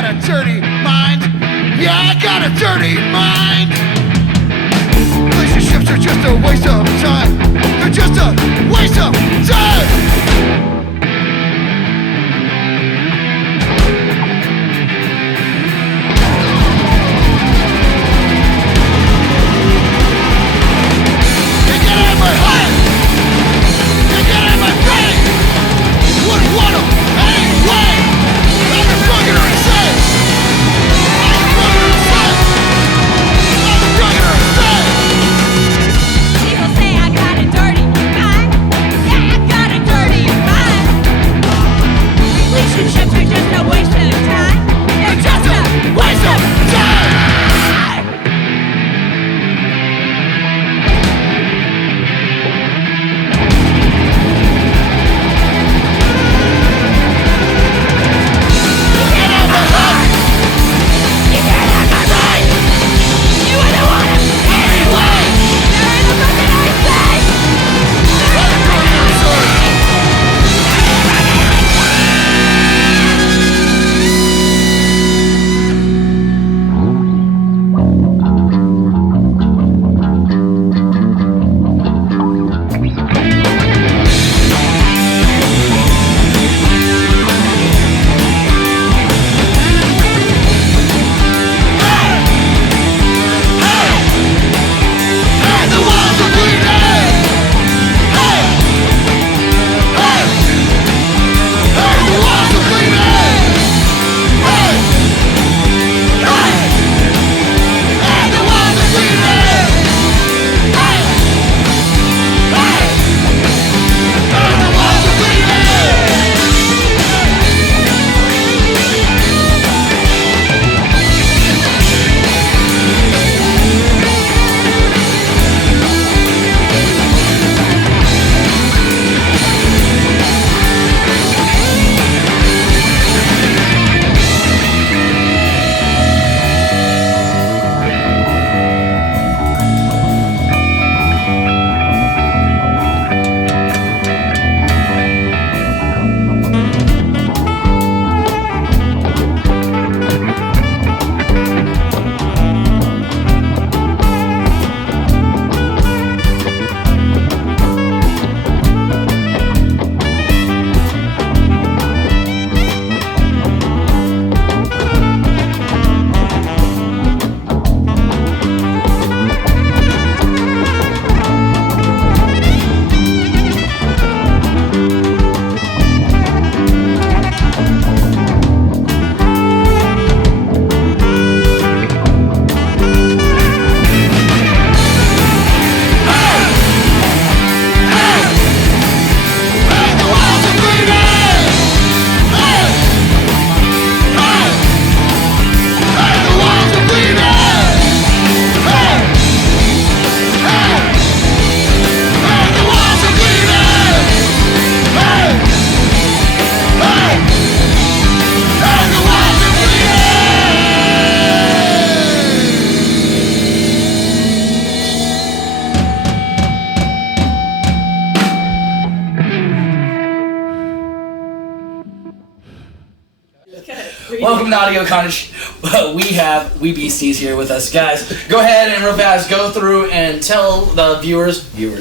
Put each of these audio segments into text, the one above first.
got a dirty mind. Yeah, I got a dirty mind. Relationships are just a waste of time. They're just a waste of time. Welcome to Audio Carnage. We Beasties here with us, guys. Go ahead and real fast go through and tell the viewers your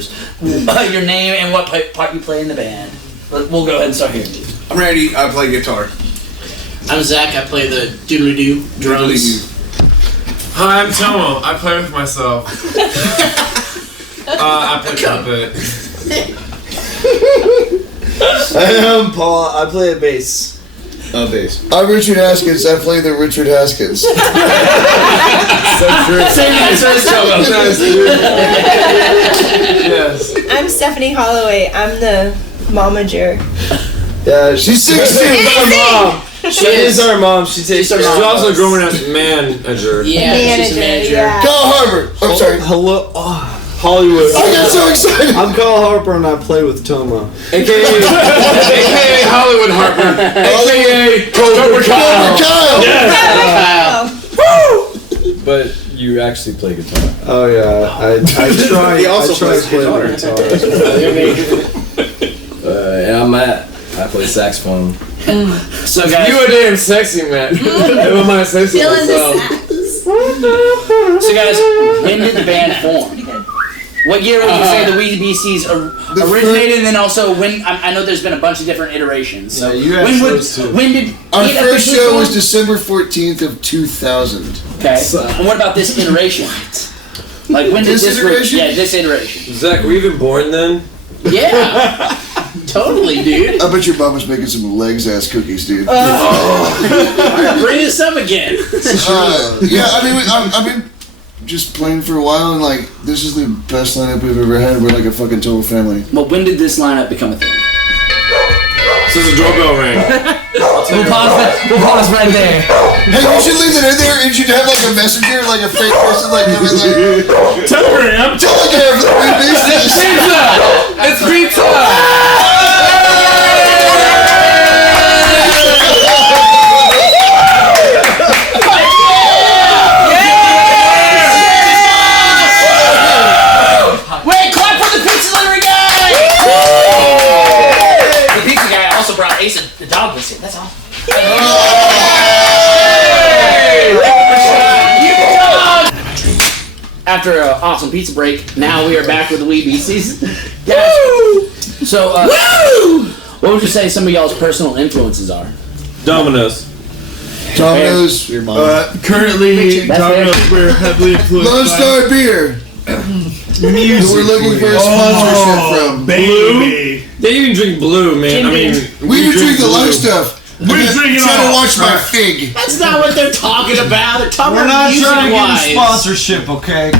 name and what part you play in the band. We'll go ahead and start here. I'm Randy. I play guitar. I'm Zach. I play the doodly-doo drums. Hi, I'm Tomo. I play with myself. I play trumpet. I'm Paul. I play a bass. Bass. I'm Richard Haskins. I play the Richard Haskins. So true. Same answer as Tomo. Yes. I'm Stephanie Holloway. I'm the momager. Yeah, She's 16. our mom. She is our mom. She's also growing up manager. Yeah, she's a manager. Yeah. Kyle Harvard. I'm sorry. Hello. Hollywood. I got so excited. I'm Kyle Harper and I play with Tomo. AKA Hollywood Harper. AKA Cobra Kyle. Yes. Kyle. But you actually play guitar. Oh yeah, I try. He also I try plays to play guitar. the guitar. And I'm Matt. I play saxophone. So guys, You a damn sexy man. Who am I sexy Feeling myself? the sax. so guys, when did the band form? What year would you say the Wee Beasties originated, and then also when? I know there's been a bunch of different iterations. So Yeah, you when asked would those two. when did Our it first officially show form? was December 14th of 2000. Okay. And what about this iteration? Like when did This iteration? Yeah, this iteration. Zach, were you even born then? Yeah. Totally, dude. I bet your mom was making some legs ass cookies, dude. Bring this up again. Yeah, I mean, I've been just playing for a while, and like, this is the best lineup we've ever had. We're like a fucking total family. Well, when did this lineup become a thing? So the doorbell rang. We'll pause right there. Hey, you should leave it in there. You should have like a messenger, like a fake person, like coming like Telegram. telegram for the Wee Beasties. It's pizza. Wait, clap for the pizza delivery guy! The pizza guy also brought Ace the dog with him. That's all. After an awesome pizza break, now we are back with the Wee Beasties. Guys, so, what would you say some of y'all's personal influences are? Domino's. Domino's, Your mom. Currently, That's Domino's, we're heavily influenced Lone by Star Beer. Who music. we're looking for a sponsorship from. Baby. They didn't even drink blue, man. I mean, We can drink the blue. light stuff. We're drinking Try to all. watch my fig. That's not what they're talking about. They're talking We're about not trying to get music-wise. sponsorship, okay?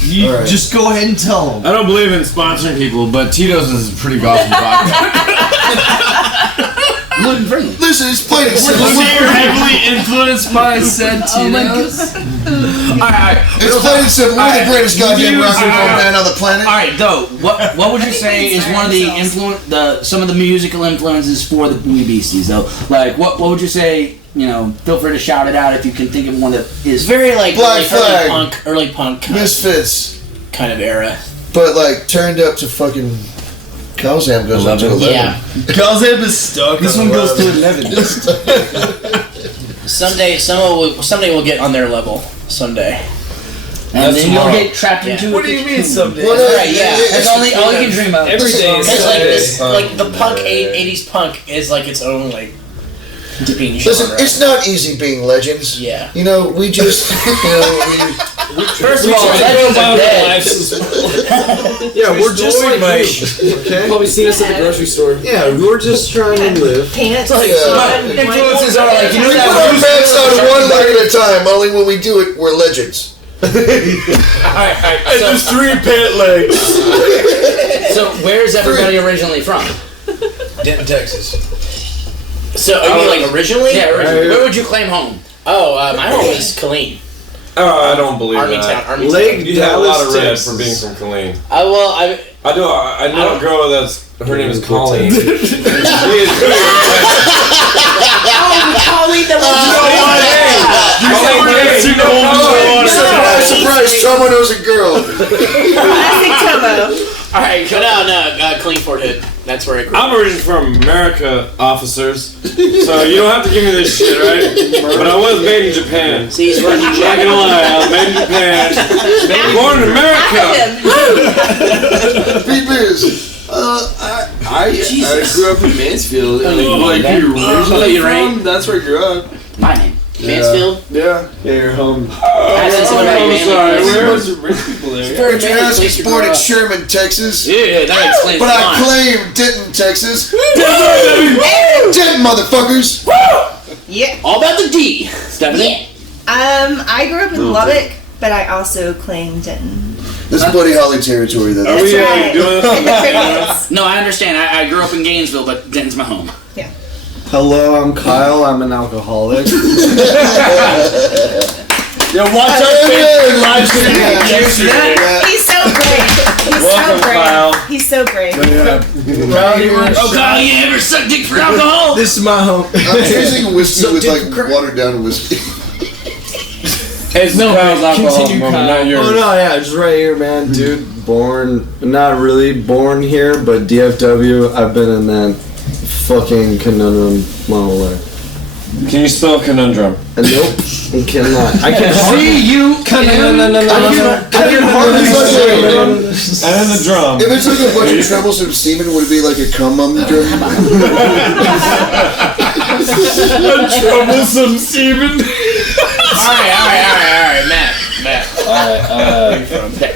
You All right. just go ahead and tell them. I don't believe in sponsoring people, but Tito's is a pretty awesome vodka. Gluten free. Listen, it's plain and simple. You're heavily influenced by Sentinos. Alright, It's plain and simple. We're the greatest goddamn rock and roll band on the planet. alright, though, what would you say is one of the some of the musical influences for the Wee Beasties, though? Like, what would you say, feel free to shout it out if you can think of one that is Very like Black Flag. early punk Misfits. kind of era. But like turned up to fucking Calzam goes up to 11. Yeah. Calzam is stuck. This one goes to 11. Someday we'll get on their level. Someday. and then you'll tomorrow. get trapped into What do you mean someday? Well, no, Right, yeah. That's all you can dream of. Every day is Because like Sunday. this, like the punk 80s punk is like its own like dipping genre. Listen, it's not easy being legends. Yeah. We just, First of all, legends are dead. Yeah, we're just like you. Okay? Probably seen us at the grocery store. Yeah, we're just trying to live. Pants. Influences are like, we put our pants on one leg at a time. Only when we do it, we're legends. Alright, And there's 3 pant legs. so where's everybody originally from? Denton, Texas. So are you like originally? Yeah, originally. Where would you claim home? Oh, my home is Killeen. Oh, I don't believe Armytown. that. Armytown. You have a lot of Dallas, red Texas. for being from Killeen. I I know a girl that's her name is Colleen. She is Colleen that Surprise, surprise, Tomo knows a girl. Classic Tomo. Alright, No, Killeen Fort Hood. That's where I grew up. I'm originally from America, officers. So you don't have to give me this shit, right? But I was made in Japan. See, he's from I'm not gonna lie, I was made in Japan. Born in America. P-Biz. I grew up in Mansfield. like you're originally from? That's where I grew up. my name. Mansfield. Yeah, you're home. That's some of my I'm sorry, family. where's There's rich people there. Richard Haskins born in Sherman, Texas. Yeah, that explains But a I lot. claim Denton, Texas. Denton, motherfuckers. Yeah. All about the D. Stephanie? I grew up in Lubbock, but I also claim Denton. This is Buddy Holly territory, though. Are we right. doing In the this? Princess. No, I understand. I grew up in Gainesville, but Denton's my home. Hello, I'm Kyle. I'm an alcoholic. Yo, watch out, live stream. He's so great. He's Welcome, so great. Kyle. He's so great. Oh, Kyle, you ever suck dick for alcohol? This is my home. I'm choosing whiskey with like watered down whiskey. It's no Kyle's alcohol Continue, moment, Kyle. not yours. Oh no, yeah, just right here, man, dude. Born, not really born here, but DFW. I've been in that fucking conundrum monolith. Can you spell conundrum? Nope, I cannot. I can See you. I can hardly say And then the drum. If it's like a bunch of troublesome semen, would it be like a cum drum? Troublesome semen. Alright, Matt.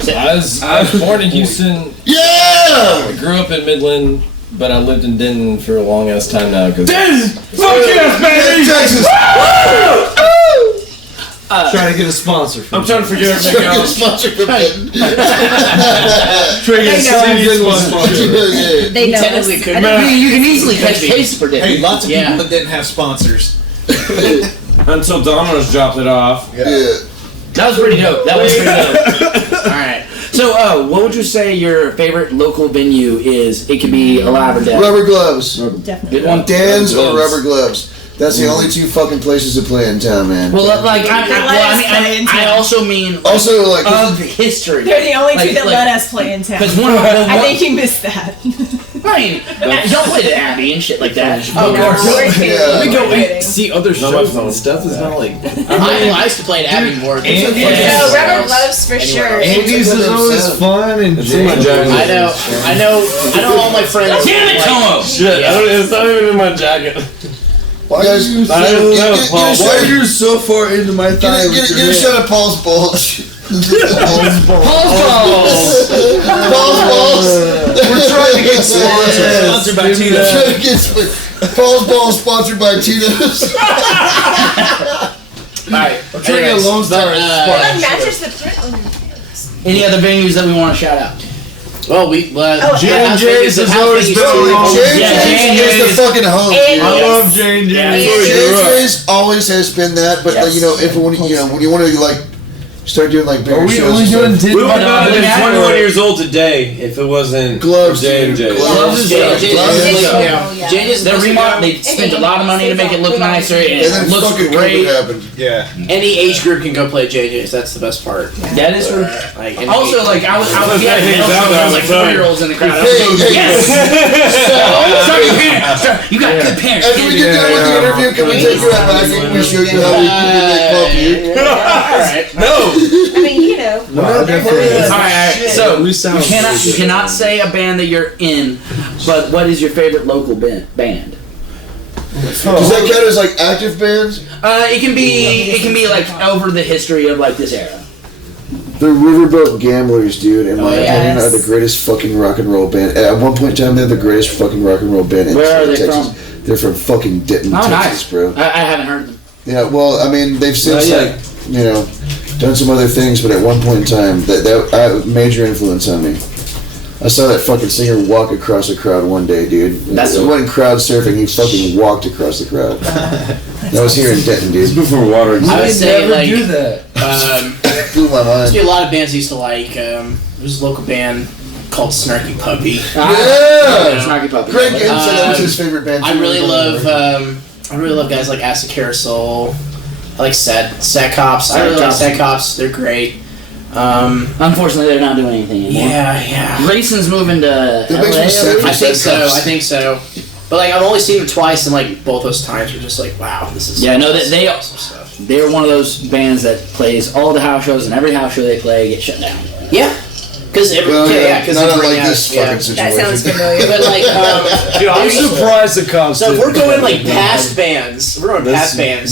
I was born in Houston. Yeah! I grew up in Midland, but I lived in Denton for a long ass time now. Cause Fuck yes, baby! Texas! trying to get a sponsor. I'm trying to figure out Trying to get a sponsor for Benton. Trying to get sponsor. They know Technically us. could I be. don't- You can easily catch case for Hey, Denton. lots of Yeah. people that didn't have sponsors. until Domino's dropped it off. Yeah. That was pretty dope. Alright. So, what would you say your favorite local venue is? It could be alive or dead. Rubber gloves. Definitely. Good one. Dan's or Gloves. rubber gloves. That's the only two fucking places to play in town, man. Well, like, I also mean Also, like, of history. They're the only two Like- that like- let us play in town. Because one of them, I think you missed that. I mean, don't play the Abbey and shit like that. Oh, course. we're kidding. Yeah. we go We're kidding. see other No, my shows phone. and stuff. It's not like I used to play at Abbey more. and- No, Yes. rubber gloves for sure. Andy's is always fun and It's in my jacket. I know all my friends. Damn it, Tomo! Shit, it's not even in my jacket. why guys, I don't know, Paul. Why are you so far into my thigh? Get a shot of Paul's bulge. Paul's balls. We're trying to get sponsors. Sponsored by Tito's. Paul's balls sponsored by Tito's. Alright. I'm trying to get Lone Star as That sponsor. matches the print on your pants. Any other venues that we want to shout out? Well, J&J's has always been J&J's is the fucking home. And I love J&J. J&J's always has been that, but like, you know, if when you want to like start doing like bigger Are we shows, only and stuff. doing We Denton? would not have been Yeah. 21 years old today if it wasn't Gloves, J&J. gloves, Gloves. They're they spent a lot of money to make it look nicer and and it then looks fucking great. COVID happened. Yeah. Any age group can go play JJ's. That's the best part. That is true. Like, any Also, age- like I was Yeah, at middle school, there was like sorry. 4-year-olds in the crowd. I was Hey, like, hey, yes. Sorry, parents. Sorry, you got good parents. After we get done with the interview, can we take you out back and we show you how we can make pop you? Alright. I mean, you know. Alright, so We you sound cannot say a band that you're in, but what is your favorite local band? Does that count as like active bands? It can be like over the history of like this era. The Riverboat Gamblers, dude, in my opinion, yes. are the greatest fucking rock and roll band. At one point in time, they're the greatest fucking rock and roll band in Where are they Texas. from? They're from fucking Denton, Oh, Texas, nice, bro. I haven't heard them. Yeah, well, I mean, they've since yeah. like, you know, done some other things, but at one point in time, that major influence on me. I saw that fucking singer walk across a crowd one day, dude. That's It wasn't crowd surfing. He fucking walked across the crowd. That was here in Denton, dude. Before water I would I say never like do that. Blew my there's mind. a lot of bands I used to like. There's a local band called Snarky Puppy. Yeah! Snarky Puppy. Greg Ginn said that was his favorite band. I too. really love guys like Acid Carousel. I like Set Cops. I really like Set Cops. They're great. Unfortunately, they're not doing anything anymore. Yeah. Grayson's moving to That LA. makes me sad for I think Set Cops. so. But like I've only seen them twice, and like both those times were just like, wow, this is Yeah, no, they awesome stuff. they're one of those bands that plays all the house shows, and every house show they play gets shut down. Yeah, because Well, because not unlike this fucking situation. That sounds familiar. But like, Dude, I'm surprised the cops. so if we're didn't going do like that. past bands,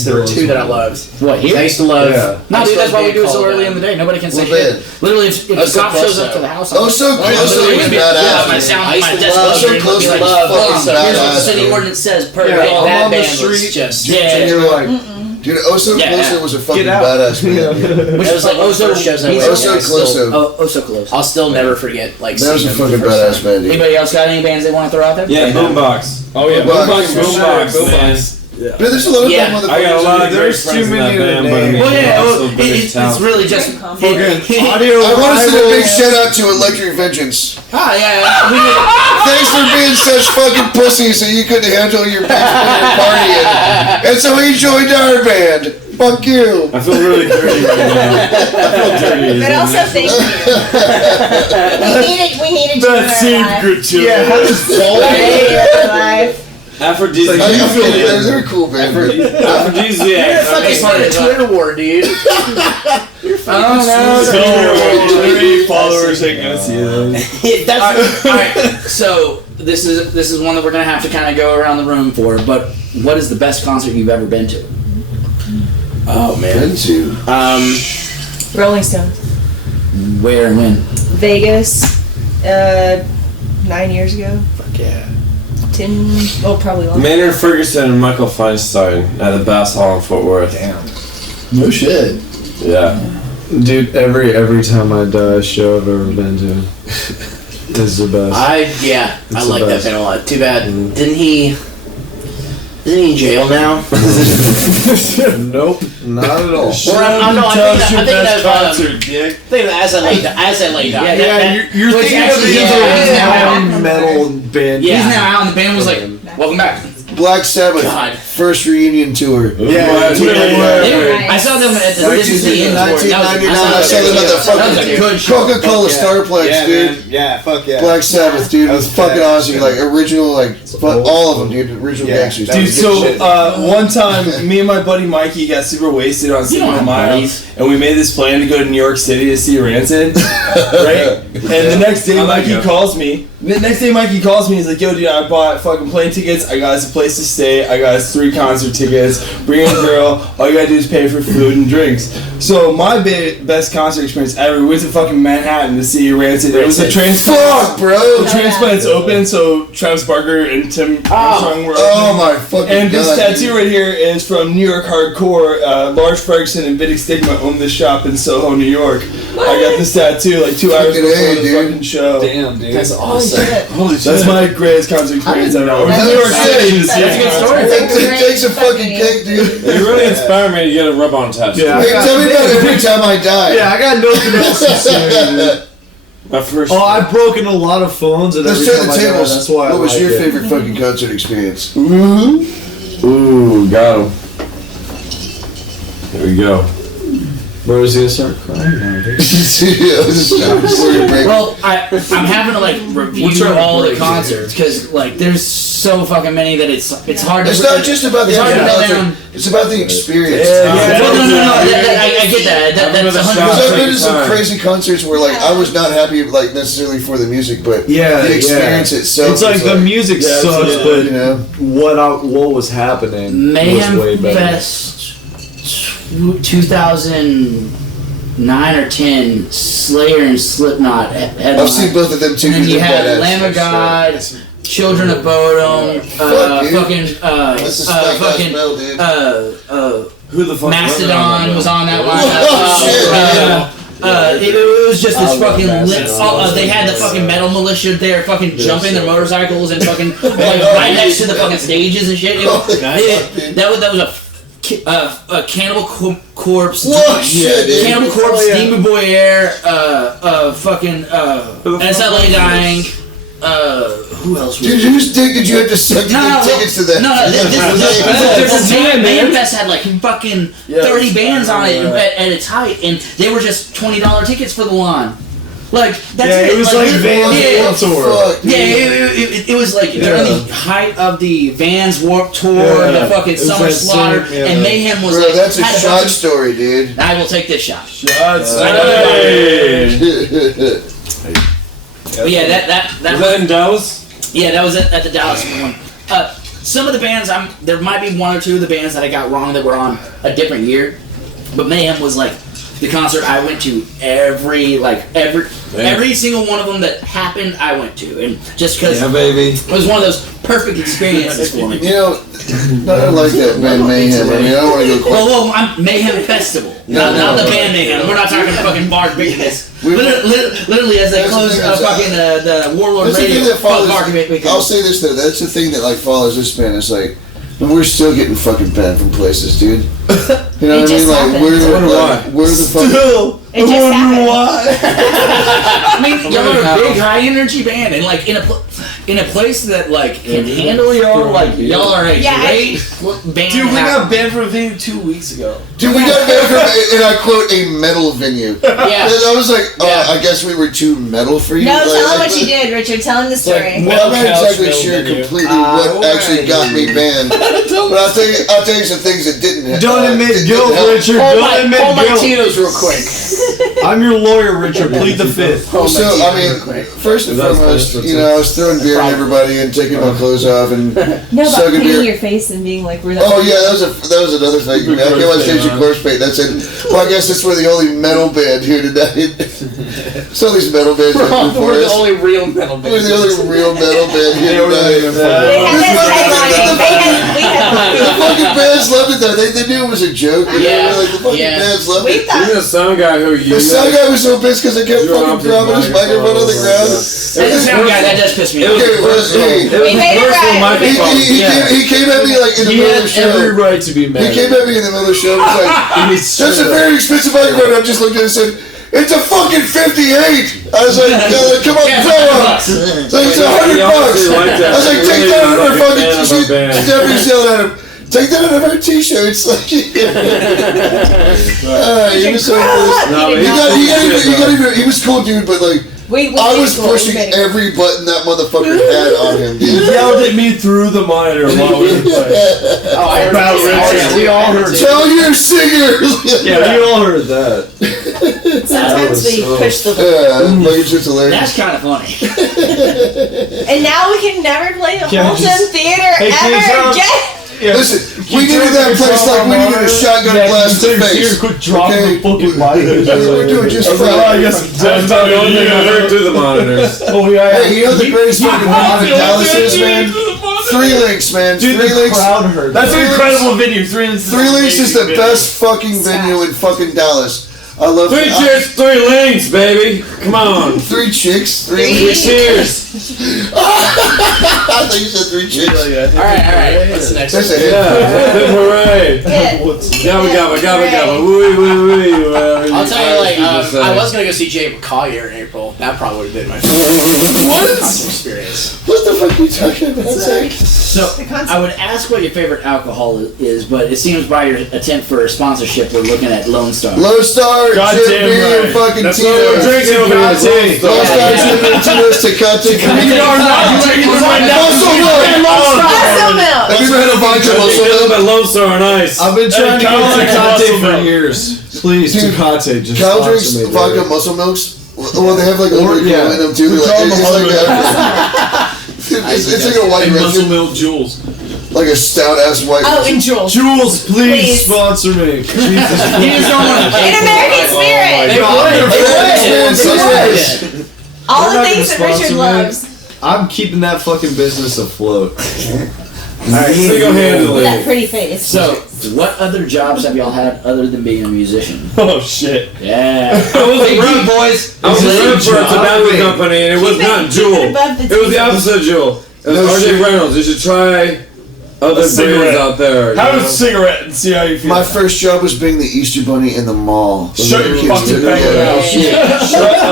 there were two that I loved. What here? I used to love. Yeah. No, I used dude, to that's love why we a do it band so called, early in the day. Nobody can say What band? shit. Literally, if the So cop shows up Close to the house, Oh, so close. literally was be like, badass. my sound, I used my to desk love- closer, So and close be like, was hold on, fucking here's what the badass, city dude. ordinance says per Yeah, day. I'm that on the band street. was just. Yeah. And you're like, dude, Oh So Yeah. Closer was a fucking Get out. badass band. dude. Which It was like one of the first shows I went Oh to, So and I still- Closer. Oh, so close. I'll still never forget like That was a seeing them fucking the first badass time. band, dude. Anybody else got any bands they want to throw out there? Yeah, Boombox. Oh yeah, Boombox, Boombox, man. But there's a lot of Yeah. fun motherfuckers. I got a lot of great There's friends too in that many to band, but I name. mean, Well, yeah, also well, great it's talent. really just Fucking audio. I want to send a big rival. shout out to Electric Vengeance. yeah. Thanks for being such fucking pussies that you couldn't handle your partying. And so he joined our band. Fuck you. I feel really dirty right now. I feel dirty. But also, thank you. We needed you in our life. Yeah, how does We needed you in our life. Aphrodisiac. They're a cool band. Aphrodisiac. You're a fucking part of Twitter war, dude. So 3 followers ain't gonna see it. All right. So this is one that we're gonna have to kind of go around the room for. But what is the best concert you've ever been to? Oh man. Been to. Rolling Stones. Where and when? Vegas. 9 years ago. Fuck yeah. 10. Oh, probably longer. Maynard Ferguson and Michael Feinstein at the Bass Hall in Fort Worth. Damn. No shit. Yeah. Dude, every time I die, show I've ever been to is the best. I It's like the that best. band a lot. Too bad. Isn't he in jail now? Nope, not at all. I'm thinking of As I Lay Dying. You're Which thinking actually, of yeah. the metal band. Yeah. He's now out, and the band was like, "Welcome back." Black Sabbath. God. First reunion tour. Yeah, I saw them at the This Is the End tour. 1999. I saw them at the That was a good fucking show. Coca-Cola Starplex, dude. Yeah, fuck yeah. Black Sabbath, dude. It was fucking awesome. Like original, like all of them, dude. Original Yeah. gangsters. Dude, so one time, me and my buddy Mikey got super wasted on 7 Miles, and we made this plan to go to New York City to see Rancid, right? And the next day, Mikey calls me. He's like, "Yo, dude, I bought fucking plane tickets. I got us a place to stay. I got us 3 concert tickets. Bring a girl. All you gotta do is pay for food and drinks." So my best concert experience ever. We went to fucking Manhattan to see Rancid. It was a transplant. Fuck, bro. The transplant's open, so Travis Barker and Tim Armstrong were Oh opening. my fucking And this god. tattoo right here is from New York Hardcore. Lars Ferguson and Vinny Stigma own this shop in Soho, New York. I got this tattoo like 2 hours Fucking before A, the dude. fucking show. Damn, dude. That's awesome. Holy shit. That's my greatest concert experience ever. I was in New York That's City to see That's a good story. It takes a fucking cake, dude. You really inspired me to get a rub-on tattoo. Yeah. Hey, tell me about every time I die. Yeah, I got nothing else to say, dude. My first. Oh, I've broken a lot of phones, and Let's every turn time the I die, tables. that's why I What was like your it. favorite fucking concert experience? Ooh, got him. There we go. Bro's gonna start crying now, dude. Well, I'm having to like review all the concerts because like there's so fucking many that it's hard to. It's not just about the It's hard to actual nail concert. down. It's about the experience. Well, no. I get that. That's Because 100%. I've been to some crazy concerts where like I was not happy like necessarily for the music, but the experience itself. It's like was, the music sucks, but you know, what was happening Mayhem was way better. Fest 2009 or 10, Slayer and Slipknot headline. I've seen both of them too. And then you they're had badass. Lamb of God, Children of Bodom, This is fake ass Bill, dude. Who the fuck? Mastodon was on that Oh, line. It was just this fucking lit. They had the fucking metal militia there, fucking jumping their motorcycles and fucking like right next to the fucking stages and shit. That was a Cannibal Corpse. Whoa, shit, dude. Cannibal Corpse, Demon Boy Air, fucking SLA Dying. Who else was Dude, whose dick did you have to suck to get tickets to that? Mayhem Fest had like fucking 30 bands on it at its height, and they were just $20 tickets for the lawn. Like that's it was like Vans Warped Tour. It was like during the height of the Vans Warped Tour, the fucking Summer Slaughter, and Mayhem was Bro, like. that's a shot story, dude. I will take this shot. Shots. But yeah, that Was that in Dallas? Yeah, that was at the Dallas one. Some of the bands, there might be one or two of the bands that I got wrong that were on a different year, but Mayhem was like the concert I went to every single one of them that happened I went to, and just because baby. it was one of those perfect experiences for me. You know, I like that band Mayhem. I mean, I don't want to go quite. Well, I'm Mayhem Festival, not the band Mayhem. We're not talking fucking bar bigness. Literally, as they close fucking the Warlord That's the Radio, thing that follows. fuck Barker. I'll say this though. That's the thing that like follows this band. It's like we're still getting fucking banned from places, dude. You know It what I mean? just Like happened. we're why. we're the fucking. It just happened. why. I mean, y'all are a big high energy band, and like in a in a place that like can handle y'all. Like y'all are a great band. Dude, we got banned from a venue 2 weeks ago. Dude, we got banned from, and I quote, a metal venue. Yeah. And I was like, I guess we were too metal for you. No, tell him what you did, Richard. Tell him the story. Well, I'm not exactly sure completely what actually got me banned, but I'll tell you some things that didn't happen. Don't admit guilt, Richard. Don't admit guilt. Tito's real quick. I'm your lawyer, Richard. Plead the fifth. So, I mean, first and foremost, you know, I was throwing beer at everybody and taking my clothes off and No, about sucking painting beer. your face and being like, we're the Oh yeah, that was another thing. I came on stage with corpse paint. That's it. Well, I guess that's we're the only metal band here tonight. Some of these metal bands are before We're the us. only real metal band. We're the only real metal band here tonight. The fucking bands loved it though. They knew it was a joke. You know? Like the fucking bands loved it. Even the sound guy who The sound guy was so pissed because I kept fucking dropping his microphone on the ground. The sound guy, that does piss me off. He came at me like in the middle of the show. Every right to be mad. He came at me in the middle of the show. He was like, "That's a very expensive microphone." I just looked at it and said, "It's a fucking 58." I was like, "Come on, grow up." It's like, "It's $100." I was like, "Take that out of her fucking t-shirt." Deputy's yelling at him. Take that out of our t-shirts. Like, he was so pissed. He was cool, dude, but like, I was pushing every button that motherfucker had on him, dude. He yelled at me through the monitor while we were playing. Oh, I heard Richard. We all heard it. Tell your singers. Yeah, we all heard that. Sometimes we push the like it's just hilarious. That's kind of funny. And now we can never play the Yeah, Holton Theater ever again. Yeah. Listen, we needed that place like we needed a shotgun blast in the face. Quit dropping the fucking mic. We're doing just fine. I guess That's about the only thing I heard through the monitors. Oh yeah. Hey, you know the greatest fucking venue in Dallas is, man? 3 Links, man. Dude, 3 the Links. crowd heard. That's an incredible venue. 3 Links. 3 Links is the best fucking venue in fucking Dallas. I love 3 chicks, 3 links, baby. Come on. 3 chicks, 3 3 links. cheers. I thought you said 3 chicks. Alright. What's the next That's one? a hit. Yeah, hooray. Gabba. Wee. I'll tell you, like, I was gonna go see Jay Collier in April. That probably would have been my favorite concert experience. What the fuck are you talking about, Zach? So I would ask what your favorite alcohol is, but it seems by your attempt for a sponsorship, we're looking at Lone Star. Lone Star, Jim Goddamn Beam, right. fucking That's what we're Tito's. drinking over here. Lone Star, Jim Beam, Tito's, Tecate. You are not drinking this right now. Muscle Milk. Muscle Milk. Have you ever had a vodka Muscle Nothing Milk? but Lone Star on ice. I've been trying to Kyle get drinks Tecate Muscle for Milk. years. Please, Dude, Tecate. Just Kyle sponsor drinks me, vodka dude. Muscle Milks. Well, they have like a little bit yeah. in them too. We Like, call them it's like Muscle that. It's like a white Muscle Russian, Milk Jules. like a stout ass white Oh, Russian. and Jules. Jules, please Please. sponsor me. Jesus You just don't want to In American Spirit. All the They're not things that gonna Richard sponsor me. loves. I'm keeping that fucking business afloat. Alright, single-handedly. That pretty face. So, what other jobs have y'all had other than being a musician? Oh shit. Yeah. I was a Big rep, boys. I was a rep for a job? tobacco company, and it was not Keep it Juul. above the It was the table. opposite of Juul. It was RJ Reynolds. You should try other brands cigarette. out there. you Have know? a cigarette and see how you feel. My first job was being the Easter Bunny in the mall. The Shut little your kids fucking did it. bang mouth.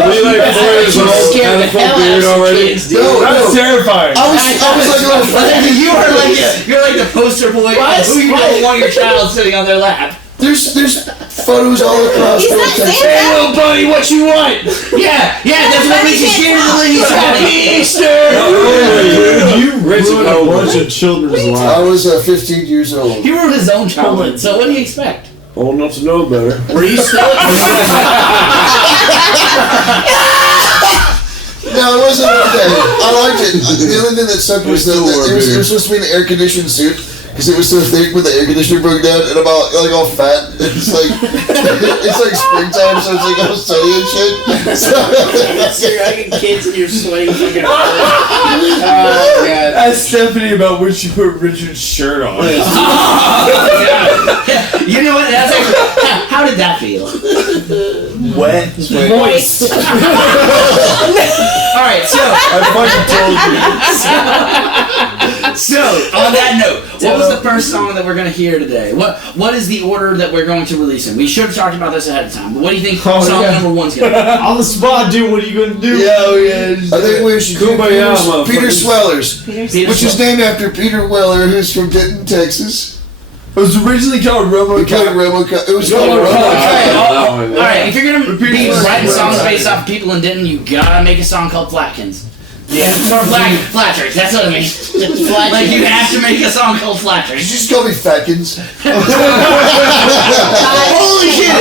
Were you like 4 years old? Had a full beard already? No, That's no. terrifying. I was like a little fat. You're like the poster boy of who you don't want your child sitting on their lap. There's photos all across He's not Texas. Santa. Hey, little buddy, what you want? Yeah, that's what makes you scared of the ladies. How old were you? You ruined a bunch of children's I lives. was 15 years old. He ruined his own childhood, so what do you expect? Old enough to know better. Were you still? No, it wasn't like that. I liked it. The only thing that sucked was that it was supposed to be an air conditioned suit because it was so thick when the air conditioner broke down and I'm all fat. It's like springtime, so it's like all sunny and shit. So, So you're having kids and you're sweating fucking God. Ask Stephanie about when she put Richard's shirt on. You know what? That's actually, how did that feel? Wet. Moist. All right, so I fucking told you. So, on that note, what was the first song that we're going to hear today? What is the order that we're going to release in? We should have talked about this ahead of time, but what do you think song number one's going to be? On the spot, dude. What are you gonna do? I think we should do Kumbaya, Peter Swellers, Peter which is named after Peter Weller, who's from Denton, Texas. It was originally called RoboCop. It was called All right, if you're going to be writing songs based off of people in Denton, you gotta make a song called Flatkins. Yeah, or Flatteries, that's what I mean. Like, you have to make a song called Flatteries. You just call me Fatkins. Holy shit!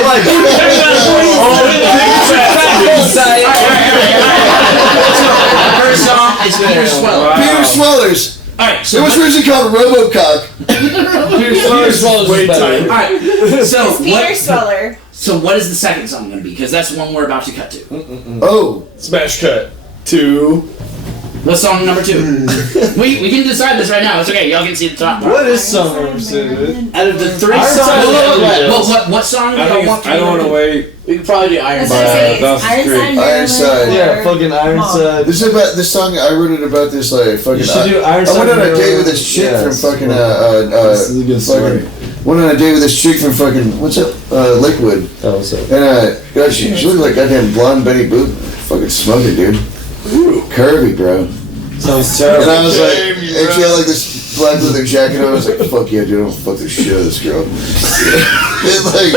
The first song is Peter Swellers. Peter Swellers. Alright, It was originally called RoboCop. Peter Swellers way tight. Alright, so Peter Sweller. So what is the second song going to be? Because that's the one we're about to cut to. Oh. Smash cut. 2. What's song number 2? we can decide this right now. It's okay. Y'all can see the top. What is song number 2? Out of the 3 Iron songs, Side. What song do I y'all want? don't want to wait. we could probably do Iron That's what I Side. say. Dawson's It's Creek. Ironside. Ironside. Yeah, fucking Ironside. This is about this song. I wrote it about this like fucking. You should do Ironside. I went on a date with this chick from fucking This is a good story. Went on a date with this chick from fucking what's up Lakewood. Oh, what's up? And God, she looked like goddamn blonde Betty Boop. Fucking smoking, dude. Curvy, bro. Sounds terrible. And I was like, and she had like this black leather jacket on. I was like, fuck yeah, dude, I'm gonna fuck the shit out of this girl. And like,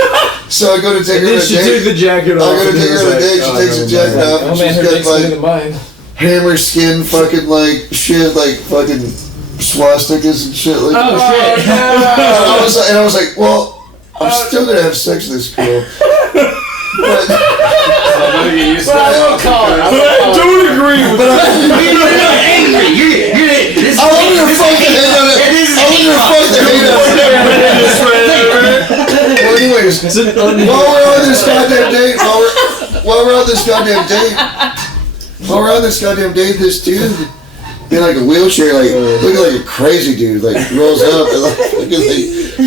so I go to take her on a She date. took the jacket off. I go to take her on a date. She takes the jacket off. Oh And man, her she's dick's got bigger like than mine. hammer skin, fucking like shit, like fucking swastikas and shit. Like, Oh shit! and I was like, well, I'm still gonna have sex with this girl. But, I won't call it. I don't agree. but You're not angry. This I want her to fuck the hate on it. I want her to fuck the hate on it. Well, anyways, while we're on this goddamn date, while we're on this goddamn date, this dude in like a wheelchair, like looking like a crazy dude, like rolls up and like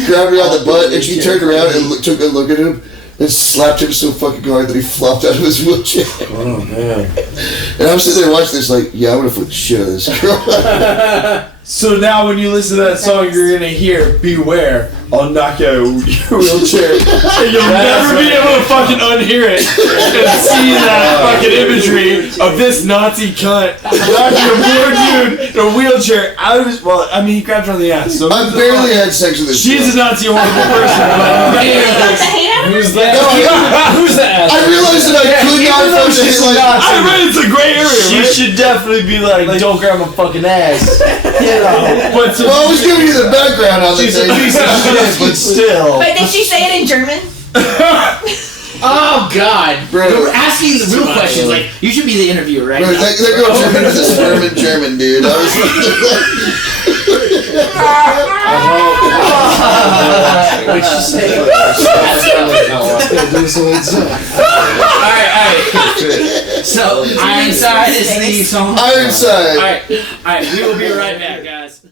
grabbed her on the butt, and she turned around and took a look at him. And slapped him so fucking hard that he flopped out of his wheelchair. Oh man. And I'm sitting there watching this like, yeah, I'm gonna fucking shit out of this girl. So now when you listen to that song, you're gonna hear "Beware, I'll knock you out of your wheelchair." And you'll never be able to fucking unhear it and see that fucking imagery of this Nazi cunt knocking a poor dude in a wheelchair out of his. Well, I mean, he grabbed her on the ass. So I barely had sex with this she's a girl. Nazi horrible person. Who's that? Who's that? I realized that I could not fucking hit like. I mean, it's a gray area. She should definitely be like, don't grab my fucking ass. You know. But Well, I was giving you the background on the She's a thing. piece of shit, but still. But did she say it in German? Oh God, We're asking the real questions. Like, you should be the interviewer, right? Bro, that girl turned into the sperm in German, dude. I was what'd she say? Alright. So, Ironside is the song. Ironside. Alright, we will be right back, guys.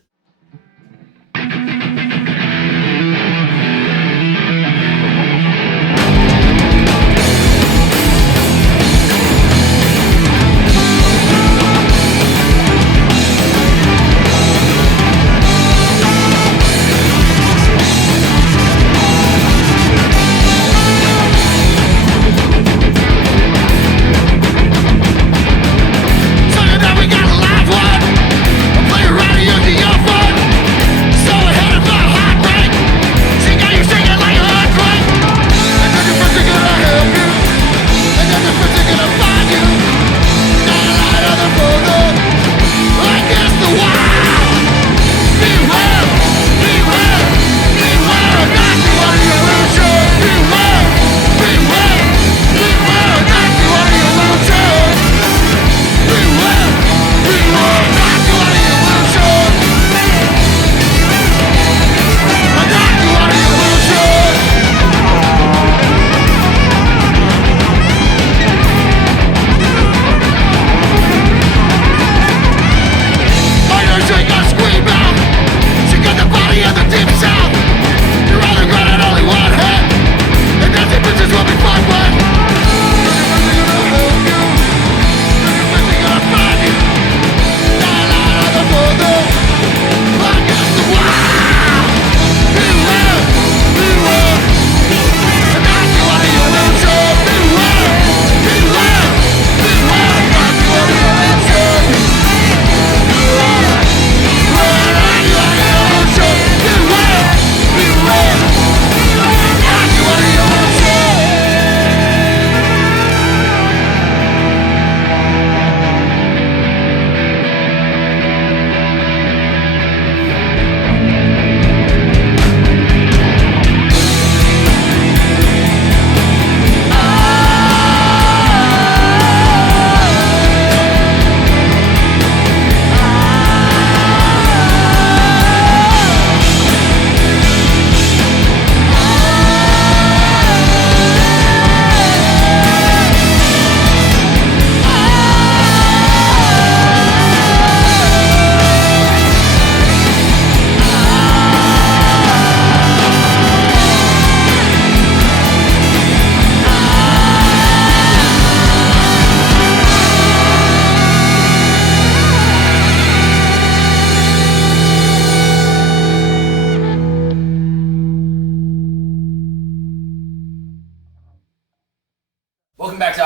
So now we got a live one. I'll play it right here.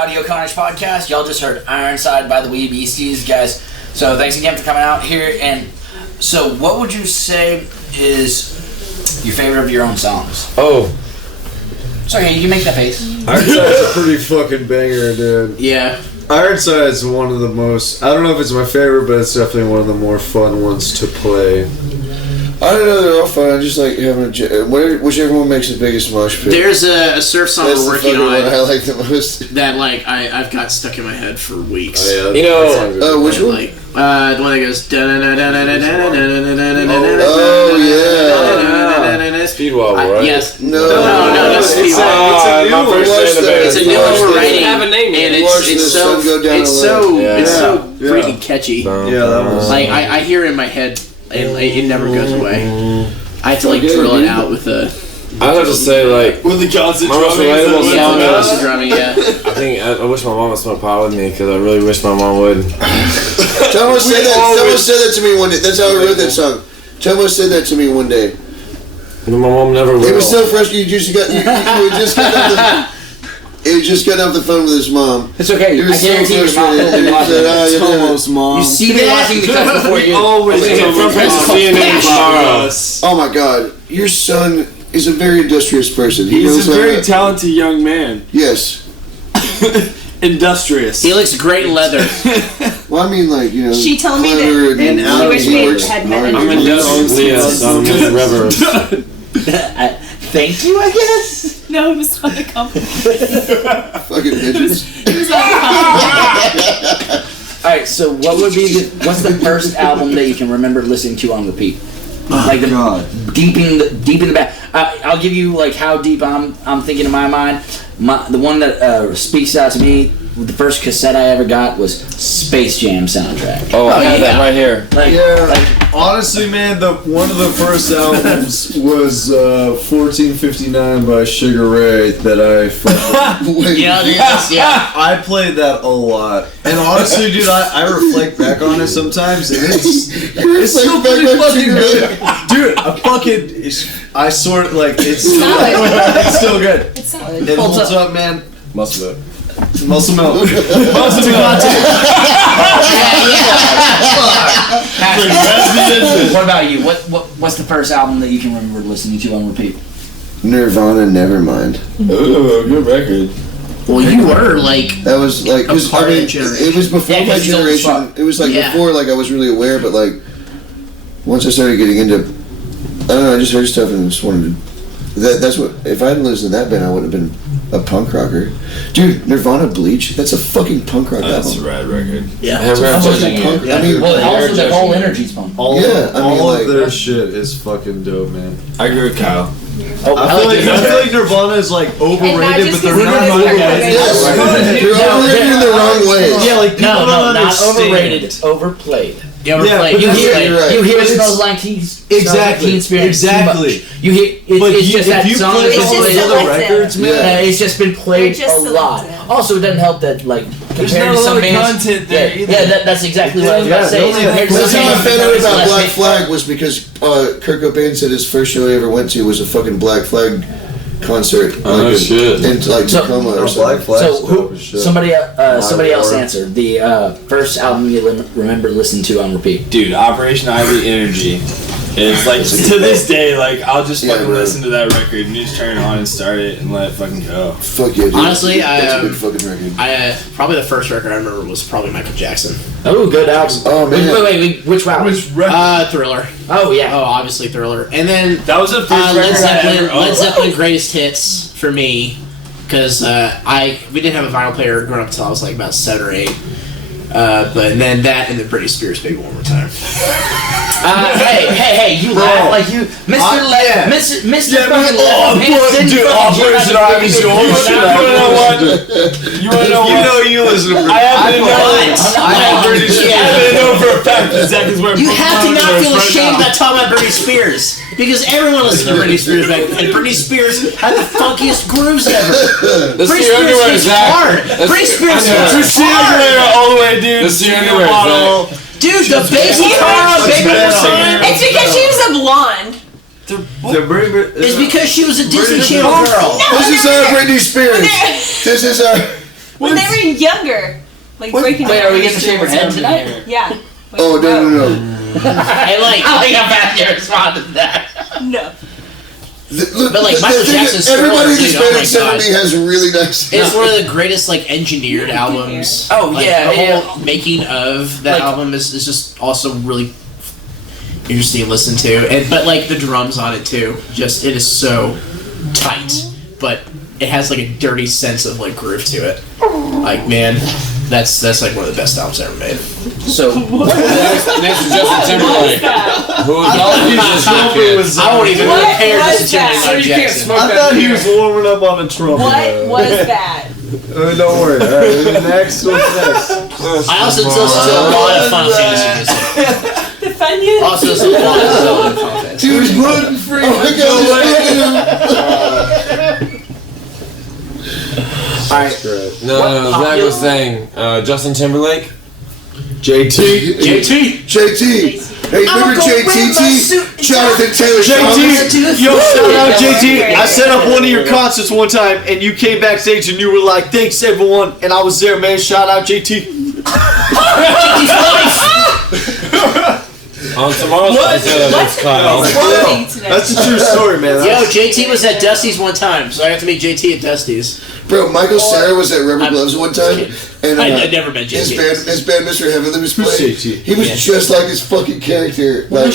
Audio Carnage podcast. Y'all just heard Ironside by the Wee Beasties, guys. So thanks again for coming out here. And so what would you say is your favorite of your own songs? Oh. It's okay, you can make that face. Ironside's a pretty fucking banger, dude. Yeah. Ironside's one of the most, I don't know if it's my favorite, but it's definitely one of the more fun ones to play. I don't know, they're all fun. I just like having whichever one makes the biggest mosh pit. There's a surf song That's we're the working fucking on one I like the most. that like I've got stuck in my head for weeks. Oh, yeah, You know, which one? Like the one that goes. Oh yeah. Speed Wobble, right? Yes. No, not Speed It's Wobble. my first day in the band. It's a new one we're writing, Have a name yet. and Watch the it's sun go down it's the so lake. it's so Yeah. freaking catchy. Yeah, that was. Like I hear it in my head, and it never goes away. I have to like drill it out with a. I have to say, like, With the constant my most drumming. relatable Yeah, song no, is- it's drumming. Yeah. I think I wish my mom would smoke pot with me because I really wish my mom would. Someone said that to me one day. That's how I wrote that song. Someone said that to me one day. My mom never will. It was so fresh. You just got you had just gotten off the. He just got off the phone with his mom. It's okay, He I was so guarantee your mom frustrated. will be He watching said, it. "Ah, you know." Almost mom. You see You've been watching the cuts before you. Always Oh my God, your son is a very industrious person. He He's knows a how very to- talented young man. Yes. Industrious. He looks great in leather. Well, I mean, like, you know. She told me clever that and she out wished he we works had hard. met. I'm industrious. I'm in reverence. Thank you, I guess. No, it was not a compliment. Fucking midgets. It was not a compliment. Alright, so what's the first album that you can remember listening to on repeat? Like deep in the back. I'll give you like how deep I'm thinking in my mind. The one that speaks out to me. The first cassette I ever got was Space Jam soundtrack. Oh, I have that right here. Honestly, man, one of the first albums was 1459 by Sugar Ray that I fucking... Yeah. I played that a lot. And honestly, dude, I reflect back on it sometimes, and it's still pretty fucking good. Dude, I sort of, like, it's still good. It's solid. It holds up, man. Muscle milk. Muscle milk. What about you? What's the first album that you can remember listening to on repeat? Nirvana, Nevermind. Ooh, good record. Well, you were like. That was like, A part of the generation. it was before Yeah, my 'cause he's old as generation. It was like Yeah. before, like I was really aware, but like once I started getting into, I don't know, I just heard stuff and just wanted to. That's what. If I hadn't listened to that band, I would have been a punk rocker. Dude, Nirvana, Bleach. That's a fucking punk rock That's a album. rad record. Yeah. Punk, I mean, Well, also the whole energy's fun. All like- of their shit is fucking dope, man. I agree with Kyle. Oh, I feel like Nirvana is like overrated, just but they're because not it's overrated. overrated. yes, you're overrated in the wrong way. Yeah, like people No, don't not understand. overrated, overplayed. You ever Yeah, played? but You that's hear right, it. right. You hear But Smells it's- Like Teen Exactly, Spirit. too exactly. much. You hear But it's just that if you song play that's It's all been just the played. other selective. records, man. It's just been played They're just a lot. selective. Also, it doesn't help that like compared not to a some lot of bands. content there either. That's exactly what I was about to say. Yeah, Compared to That's some how I bands, found out it's about less Black big. Flag was because Kurt Cobain said his first show he ever went to was a fucking Black Flag concert. Oh, shit. In like So- Tacoma or Oh, something. Black Flag's So dope as shit. somebody else Lord. answered the first album you remember listening to on repeat. Dude, Operation Ivy Energy. It's like to this day, like I'll just Yeah, fucking bro. listen to that record and just turn it on and start it and let it fucking go. Fuck yeah, dude. Honestly, that's a good fucking record. probably the first record I remember was probably Michael Jackson. Oh, good album. Oh, man. Wait, which album? Thriller. Oh yeah. Oh, obviously Thriller. And then That was the first Led record I Zeppelin. ever Led owned. Zeppelin Greatest Hits for me, because we didn't have a vinyl player growing up until I was like about 7 or 8. But then that and then Britney Spears Baby One More Time. Hey, you laugh like you, Mr. Mr. fucking Operation Ivy's your own shit. You wanna know what? You wanna know what? You listen to I happen to know for a fact that Zach is wearing. You have to not feel right ashamed now. about talking about Britney Spears, because everyone listened to Britney Spears back then. And Britney Spears had the funkiest grooves ever. Let's Britney see your Spears underwear, hits Zach. hard. Britney Spears hits Christina hard. Aguilera all the way, dude. Let's see your underwear, Zach. Dude, the bass guitar, Baby One More Time. It's because she was a blonde. It's because she was a Disney Channel girl. This is our Britney Spears. This is our. When they were younger. Like breaking Wait, are we getting to shave our head tonight? Yeah. Oh, no. I like how fast you responded to that. No. Look, But, like, Michael Jackson's everybody in Thriller, this dude, band oh my except for God. me has really nice. It's one of the greatest like engineered albums. Oh, Like, yeah, the yeah. whole making of that Like- album is just also really interesting to listen to, and but like the drums on it too. Just it is so tight, but it has like a dirty sense of like groove to it. Like man, that's like one of the best albums ever made. So, Next to Justin Timberlake. Who is all of these kids? I won't even What compare was Justin that? Timberlake So to you can't Jackson. smoke I thought he was warming up on a trumpet. What was that? Don't worry. All right, next. What's next? I also listen to a lot of Final Fantasy music. The Funyuns? Also listen to a lot of Final Fantasy. Dude, gluten free. Oh my God, alright. No, Zach was saying Justin Timberlake. JT. JT. Hey, remember JTT? Jonathan Taylor Thomas? JT, yo, shout out JT. I set up one of your concerts one time, and you came backstage and you were like, "Thanks everyone," and I was there, man. Shout out JT. On tomorrow's episode of Kyle. That's a true story, man. Yo, JT was at Dusty's one time, so I got to meet JT at Dusty's. Bro, Michael Cera was at Rubber Gloves one time, and I never met his JT. band, Mr. Heavenly was playing. JT? He was just like his fucking character, like,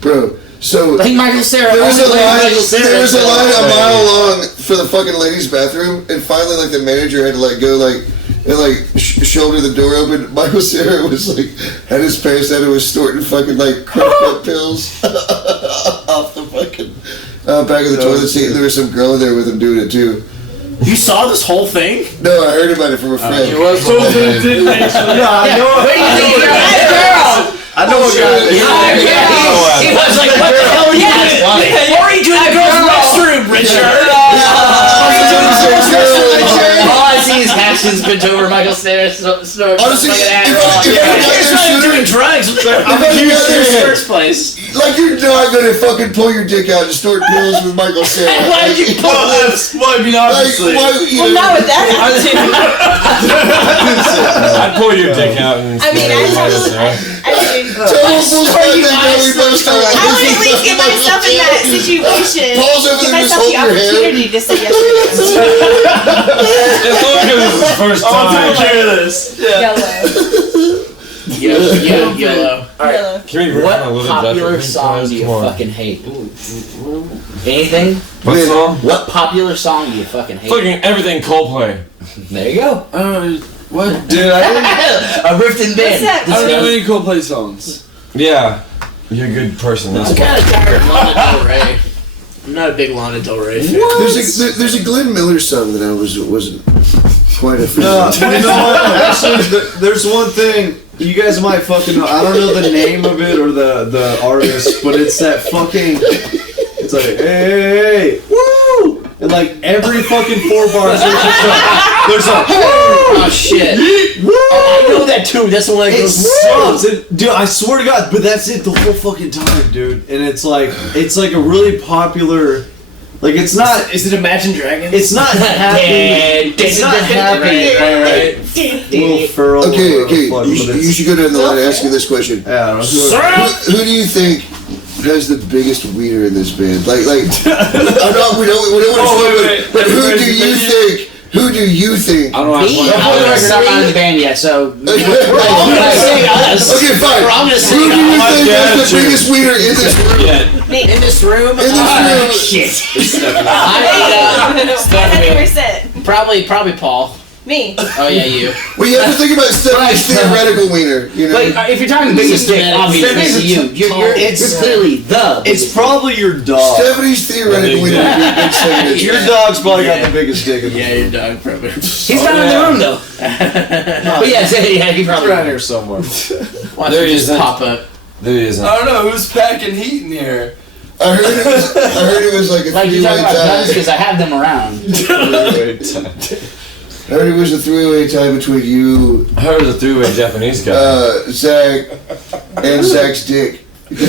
bro. So Like Michael Cera. there was a only line. Michael Cera. There was a line a mile long for the fucking ladies' bathroom, and finally, like the manager had to like go like and like shoulder the door open. Michael Cera was like had his pants down and was snorting fucking like crack up pills off the fucking back of the toilet seat. And there was some girl in there with him doing it too. You saw this whole thing? No, I heard about it from a friend. It was so good. I know a guy. He was like, what the hell are you doing? What are you doing in the girls' restroom, Richard? All I see is Haskins bent over Michael Cera snorting Honestly, like an if Adderall. I- He's not doing drugs. I'm in the first place. Like you're not gonna fucking pull your dick out and snort pills with Michael Cera. Why did you pull this? Well, I mean, obviously. Well, not with that attitude. I'd pull your dick out and I mean, I would at least give myself in that situation. Paul's over Give there just myself the holding your hand. opportunity to say yes or It's only because it's his first I'll time. take care of this. no. Yellow. Yellow. Yellow. Can we What run a little popular Dutch? song do you Come on. fucking hate? Anything? What song? What popular song do you fucking hate? Fucking everything Coldplay. There you go. What? Dude, I A rift and bend. What's that? don't know any Coldplay songs. Yeah. You're a good person. That's I'm why. kind of tired of Lana Del Rey. I'm not a big Lana Del Rey fan. There's a Glenn Miller song that I wasn't quite a fan No, of. you know what? Actually, there's one thing you guys might fucking know. I don't know the name of it or the artist, but it's that fucking. It's like hey, woo, and like every fucking 4 bars there's a Oh shit! I know that too. That's the one that It goes. sucks. Dude, I swear to God, but that's it the whole fucking time, dude. And it's like a really popular. Like it's not. Is it Imagine Dragons? It's not happy. It's not happy. Will Ferrell. Okay. Fuck, You but should go down the line and ask you this question. Yeah, I don't know. Who do you think has the biggest wiener in this band? Like, I know we don't want to wait. but who do you think? Who do you think? I don't know. Me? I'm not in the band yet, so. I'm gonna say us. Okay, fine. I'm gonna say Who do you us. think has the biggest wiener in this room? In this room. In this room. Shit. 100%. Probably Paul. Me. Oh yeah, you. Well, you have to think about Stephanie's theoretical wiener. You know. Like, if you're talking biggest dick, obviously it's you. You're clearly the. It's probably your dog. Stephanie's theoretical wiener would be a big segment. Your dog's probably got the biggest dick in the Yeah, your dog probably. He's not in the room though. But yeah, he probably. around here somewhere. Watch There it he just is. pop up. There he is. I don't know who's packing heat in here. I heard it was like a Like you three-way talking about guns tie. because I have them around. I heard it was a three-way tie between you, I heard it was a 3-way Japanese guy. Zach, and Zach's dick. Wait,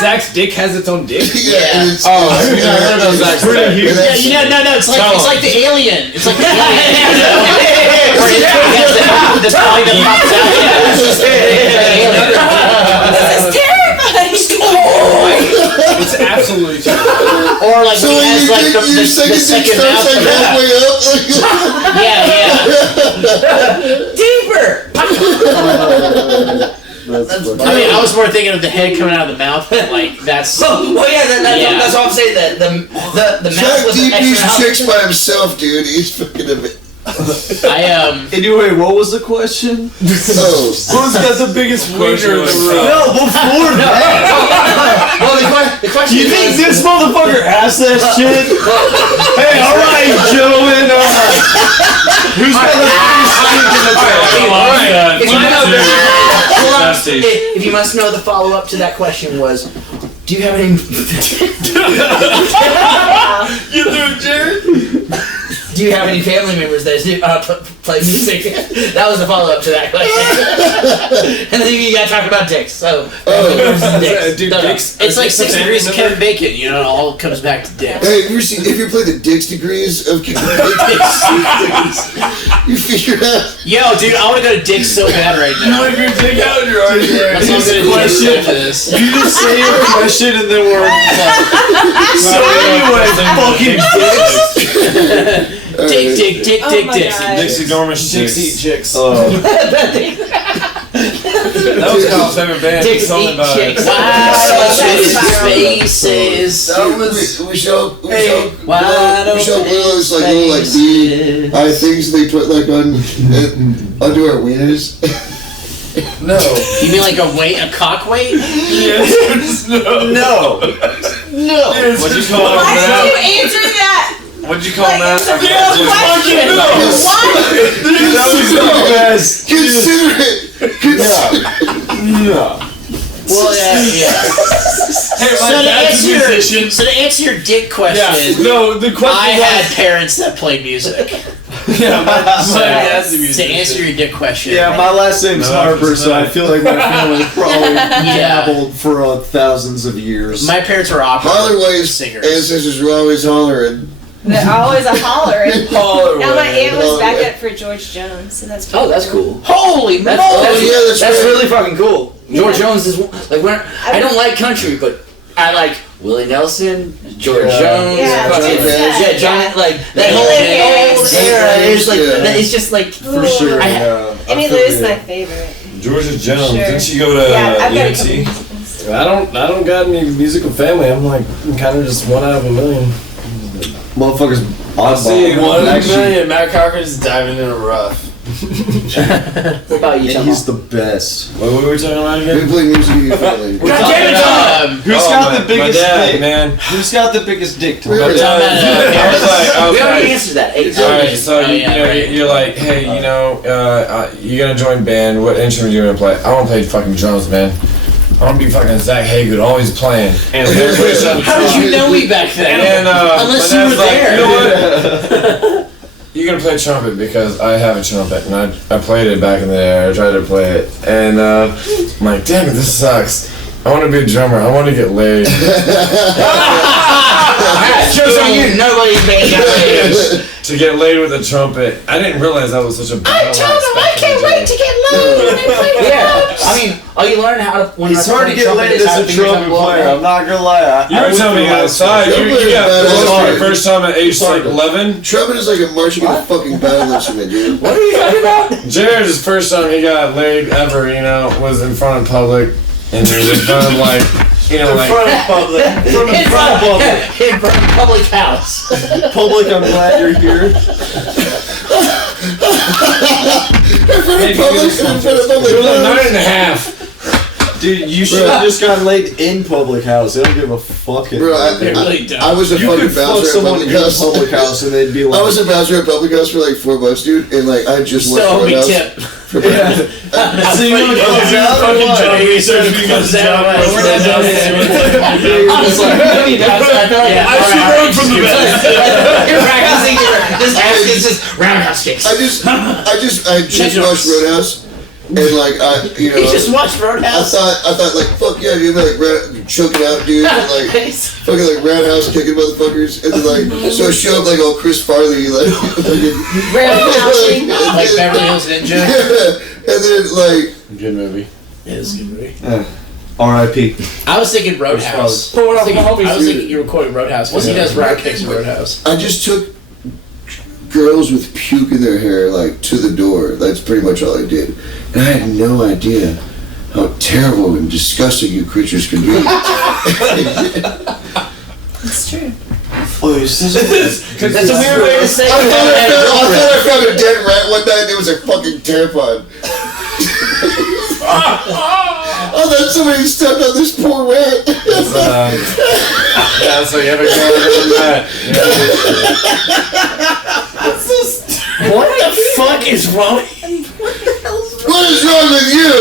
Zach's dick has its own dick? Yeah. And it's, Oh, I heard about Zach's pretty huge. Yeah, no, it's like the alien. It's like the alien. Where it has the tongue that pops out. This is terrifying. It's absolutely terrible. Or like so he when has you like think the your second dick second starts mouth. like halfway up, like, Deeper. I mean, I was more thinking of the head coming out of the mouth. Like that's. Well, yeah, that's what I'm saying. The mouth Jack with the DP's extra chicks by himself, dude. He's fucking a bit. Anyway, what was the question? Oh. Who's got the biggest wiener in the room? No, before that. Well, the question You is, think this motherfucker asked that shit? Hey, alright, gentlemen. Who's got the biggest dick? if you must know, the follow-up to that question was, do you have any? You threw Jared? Do you have any family members that play music? That was the follow-up to that question. And then you gotta talk about dicks. So, dicks. Dude, dicks. It's like 6 degrees of Kevin Bacon. You know, it all comes back to dicks. Hey, if you play the Dix degrees of Kevin Bacon, you figure out. Yo, dude, I want to go to Dick's so bad right now. You whip your dick out, you're already That's what I'm gonna do after this. You just say your question and then we're so anyway, fucking dicks. Dick. Dick's enormous Dixie chicks. chicks. That was Kyle's favorite band. Dicks He told me eat about chicks. it. Spaces. We show Wide Willow's like little like bead things they put like on under our wieners. No. You mean like a cock weight? Yes. No. What'd you call Why that? did you answer that? What'd you call that? It's a real question. What? That was the best. Consider it. No. Well, yeah. Hey, my dad's a musician. So to answer your dick question, Yeah. No, the question I was... had parents that played music. Yeah, my dad's a To musician. answer your dick question, Yeah, my last name's Harper, so I feel like my family probably dabbled for thousands of years. my parents were opera Hollerway's singers. ancestors were always hollering. They're always a hollering. Holler Now my away. aunt was backup for George Jones, so that's pretty Oh, that's cool. Holy That's moly! that's really fucking cool. George Jones is like when I don't like country, but I like Willie Nelson, George Jones, Yeah, fucking, yeah, John, like that Emmylou whole Harris. era. It's like Yeah. that, it's just like For sure, I- yeah. Emmy Lou is my favorite. Georgia Jones. Sure. Didn't she go to Yeah, I've got a couple UNT? musicals. I don't got any musical family. I'm like kind of just one out of a million. Motherfuckers I see oddball. one in a Actually, million. Matt Cocker's diving in a rough. What about you, and Tom? he's the best. What were we talking about We again? play music in your family. God damn it, Tom! Who's got the biggest my dad, dick? man. Who's got the biggest dick? We're Tom? talking I was We already like, answered that. alright, so Oh, yeah, right. you're like, hey, you're gonna join band. What instrument are you gonna play? I want to play fucking drums, man. I want to be fucking Zach Haygood, always playing. And How did you know me back then? And Unless my you dad's were like, there. you know what? You're gonna play trumpet because I have a trumpet and I played it back in the day. I tried to play it and I'm like, damn it, this sucks. I want to be a drummer. I want to get laid. Just so you, nobody's made that. To get laid with a trumpet. I didn't realize that was such a bad I told him I can't wait to get laid. Yeah, I mean, you learn how to. When It's you're hard to playing get trumpet, laid is how as a to figure trumpet out player. I'm not gonna lie. You were telling me outside. You got blown for the first time at age like 11. Trumpet is like a marching in a fucking battle instrument, dude. What are you talking about? Jared's first time he got laid ever, was in front of public. And he was in front of like, In front of public. In front of public house. Public, I'm glad you're here. In front of public, in front of public. It was like 9.5. Dude, you should have just gotten laid in public house. They don't give a fucking. Bro, I was a you fucking could fuck bouncer at someone public in house. public house and they'd be like. I was a bouncer at public house for like 4 months, dude, and like I just worked So for me a house. tip. So you want to close out or Fucking what? joke. You said if you got down. I was like, I should run from the bed. You're practicing this ass is just roundhouse kicks. I just watched Roadhouse. And like He just watched Roadhouse. I thought like fuck yeah, dude, like choking out dudes and like fucking like roundhouse kicking motherfuckers, and then like so I show up like all Chris Farley like Roundhousing. Like Beverly Hills Ninja. Yeah, and then like Good movie. It is a good movie. R.I.P. I was thinking Roadhouse. I was thinking you were quoting Roadhouse because he does round kicks in Roadhouse. I just took girls with puke in their hair like to the door. That's pretty much all I did, and I had no idea how terrible and disgusting you creatures can be. It's true. That's a weird way to say I thought I found a dead rat one night and it was a fucking tampon. Oh, then somebody stepped on this poor rat. Yeah, so you have a rat. What the fuck is wrong? What is wrong with you?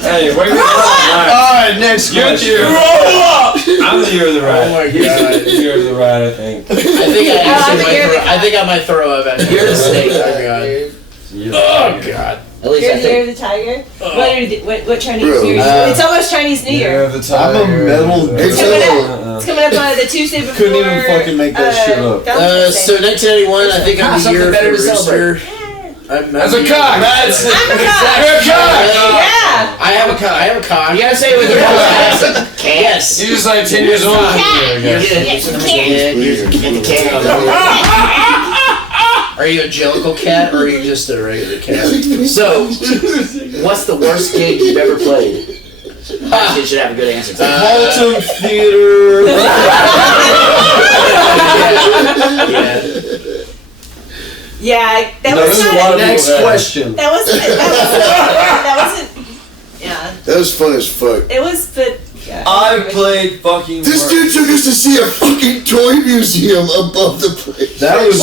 Hey, what are you doing? Alright, next question. I'm the year of the rat. Oh my god. The year of the rat, I think. I think I might throw up at Year of the Snake. Oh god. Oh god. At least You're I the year think. of the tiger? What Chinese New Year? Bro. It's almost Chinese New Year Year. of the tiger. I'm a metal It's coming up on the Tuesday before. Couldn't even fucking make that shit up. Valentine's So Day. 1991, I think I'm the year of the rooster. That's a cock. That's I'm a cock. You're a cock. Yeah. I have a cock. You gotta say it with your voice. Yes. You're just like 10 years old. Are you a jellicle cat or are you just a regular cat? So, what's the worst gig you've ever played? Actually, you should have a good answer to that. Haltom Theater. Yeah, that No, was there's a not. lot of next question. That wasn't. Yeah. That was fun as fuck. It was, but. Yeah. I played fucking. This dude took us to see a fucking toy museum above the place. That was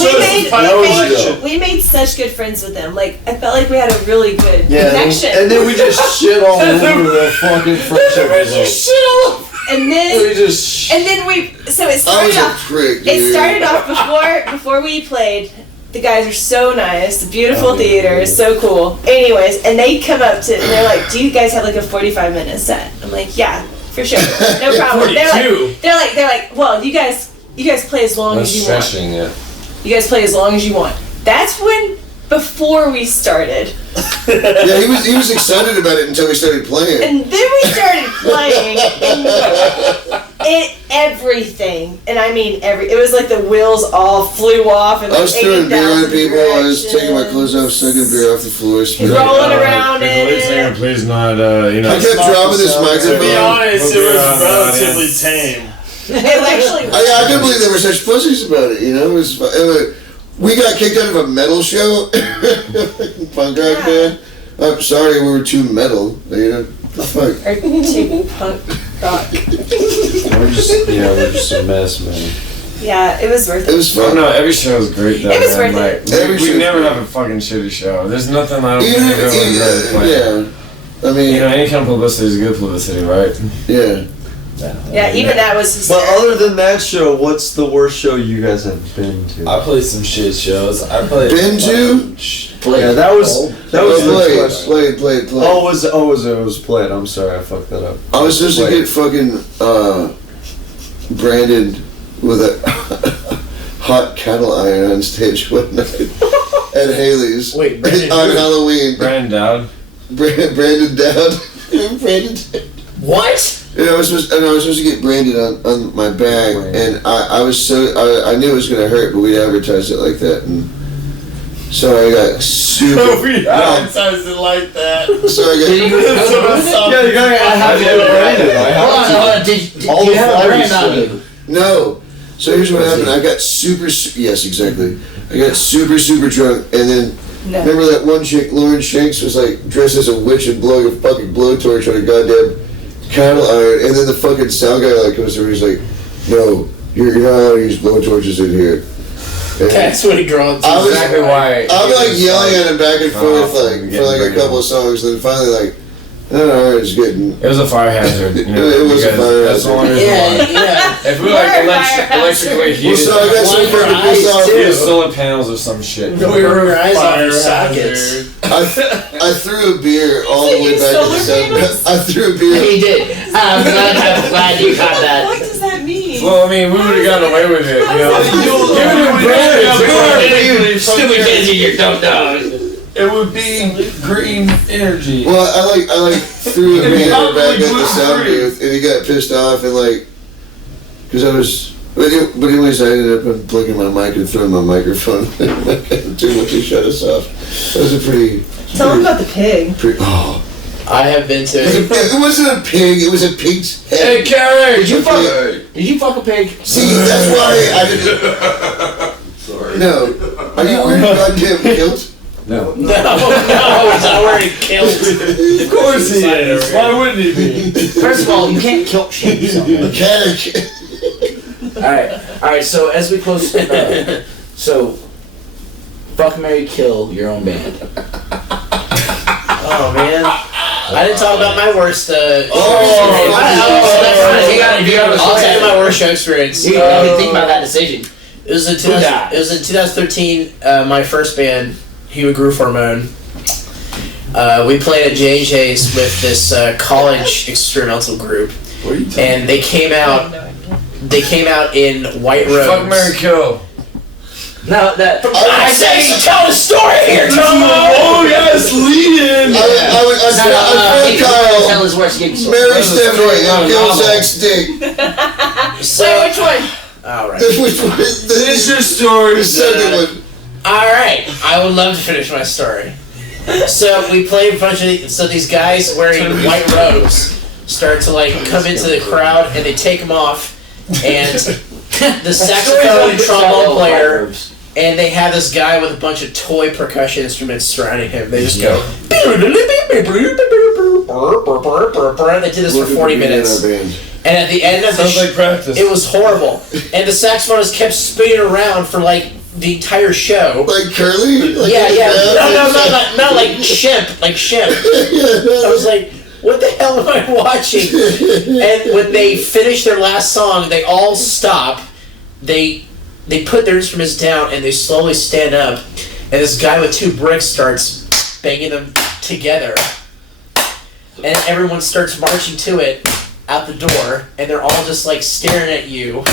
We made such good friends with them. Like, I felt like we had a really good And connection. then we just shit all over the fucking friendship. And then so it I started was a off. prick, dude. It started off before we played. The guys are so nice. The beautiful theater is so cool. Anyways, and they come up to and they're like, "Do you guys have like a 45-minute set?" I'm like, "Yeah, for sure, no problem." They're like, "Well, you guys play as long as you want. Stretching it. You guys play as long as you want." That's before we started. Yeah, he was excited about it until we started playing. And then we started playing, and everything, and I mean it was like the wheels all flew off, and I was like throwing beer on 80,000 people. I was taking my clothes off, directions. sucking beer off the floor. Rolling around Could the lead singer it. please not, I kept dropping this To be microphone. honest, it was relatively tame. It actually I couldn't believe they were such pussies about it. You know, we got kicked out of a metal show, punk rock band. I'm sorry, we were too metal. You know, the fuck. or too punk rock. We're just a mess, man. Yeah, it was worth It it. was Oh fun. no, every show is great though. It was man. worth it. Every We show's never great. have a fucking shitty show. There's nothing I don't think I've ever play. Yeah, I mean, You know, any kind of publicity is good publicity, right? yeah. Yeah, even that was But hysterical. other than that show, what's the worst show you guys have been to? I played some shit shows. I played. Been to? Yeah, that was the question. Played. Oh, it was played. I'm sorry, I fucked that up. I was supposed to get fucking branded with a hot cattle iron on stage one night at Haley's. Wait, Brandon on who? Halloween. Brandon Dowd. Branded down. Branded. What? And I was supposed to get branded on my bag, and I knew it was gonna hurt, but we advertised it like that, and so I got super. We advertised it like that. So I got. Yeah, you gotta have it branded. Hold on. Did you have a brand on you? No. So here's what happened. I got yes, exactly. I got super drunk, and then remember that one chick, Lauren Shanks, was like dressed as a witch and blowing a fucking blowtorch on a goddamn cattle iron, and then the fucking sound guy like comes over, he's like, "No, you're not allowed to use blowtorches in here." And That's what he draws. I was Exactly why. I'm like yelling at him back and forth like getting for like a branded. couple of songs, then finally like I don't know, it was getting. It was a fire hazard. You know, It was a fire that's the only hazard. reason why. If we like electrically heated, So I got some fucking pissed off. we had solar panels or some shit. We were your eyes off your sockets. I threw a beer all the way back to the 7. I threw a beer. He did. I'm glad you caught that. What does that mean? Well, I mean, we would have gotten away with it. You know, Stupid kids, you dumb dog. it would be green energy. Well, I like threw a beer back at the sound booth, and he got pissed off and like, because I was. But anyways, I ended up unplugging my mic and throwing my microphone too much to shut us off. That was a pretty. Tell him about the pig. Oh. I have been to. It wasn't a pig. It was a pig's head. Hey, Carrie, Did you fuck a pig? See, that's why I didn't. Sorry. No. Are you wearing goddamn kilt? No. No, he's not wearing kilts. Of course he is. Why wouldn't he be? First of all, you can't kilt shame someone. Mechanic. Alright, so as we close, so, fuck, marry, kill your own band. Oh man, I didn't talk about my worst. I'll tell you my worst show experience. You can think about that decision. It was in 2013. My first band, Human Groove Hormone. We played at J&J's with this college experimental group, and they came out. They came out in white robes. Fuck, marry, kill. No, that. I say tell the story here, Tom. Oh yes, lead in. I Kyle. Tell his worst gig story. Mary Stephanie and kill Zach's dick. So which one? All right. Which one? Finish your story. The second one. All right. I would love to finish my story. So we played a bunch of. So these guys wearing white robes start to like come into the crowd, and they take them off, and the saxophone and trombone player. And they have this guy with a bunch of toy percussion instruments surrounding him. They just go. They did this for 40 minutes. And at the end of the Sounds like practice. it was horrible. And the saxophonist kept spinning around for like the entire show. Like Curly? Like No, like Shemp. Like Shemp. I was like, what the hell am I watching? And when they finish their last song, they all stop. They put their instruments down and they slowly stand up, and this guy with 2 bricks starts banging them together, and everyone starts marching to it out the door, and they're all just like staring at you.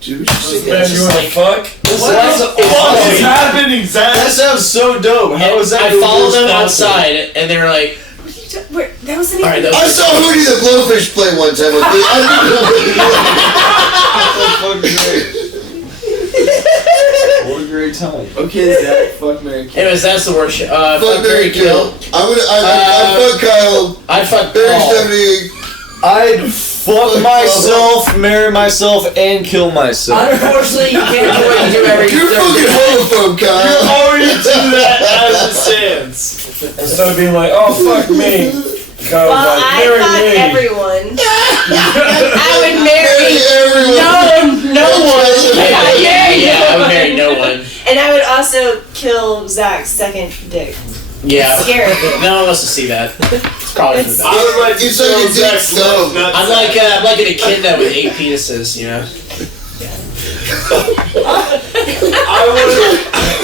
Dude, Man, you wanna fuck? What is happening, Zach? That sounds so dope. How is that? I followed them outside, and they were like, That wasn't I even. saw Hootie the Blowfish play one time with me. What a great time. Okay, Zach, fuck Mary Kill. anyways, that's the worst shit. Fuck Mary Kill. I fuck Kyle. I'd fuck Mary Paul. Stephanie. I'd fuck myself, marry myself, and kill myself. Unfortunately, you can't do what you do every You're fucking homophobe, Kyle. already do that as it stands. Instead of being like, oh fuck me. Well, I fuck everyone. I would marry Everyone. No one. Yeah, I would marry no one. and I would also kill Zach's second dick. Yeah. Scary. No one wants to see that. It's probably for the best. I would like to It's like kill a dick Zach's stone. nuts. I'm like a kid that with 8 penises, you know. I would.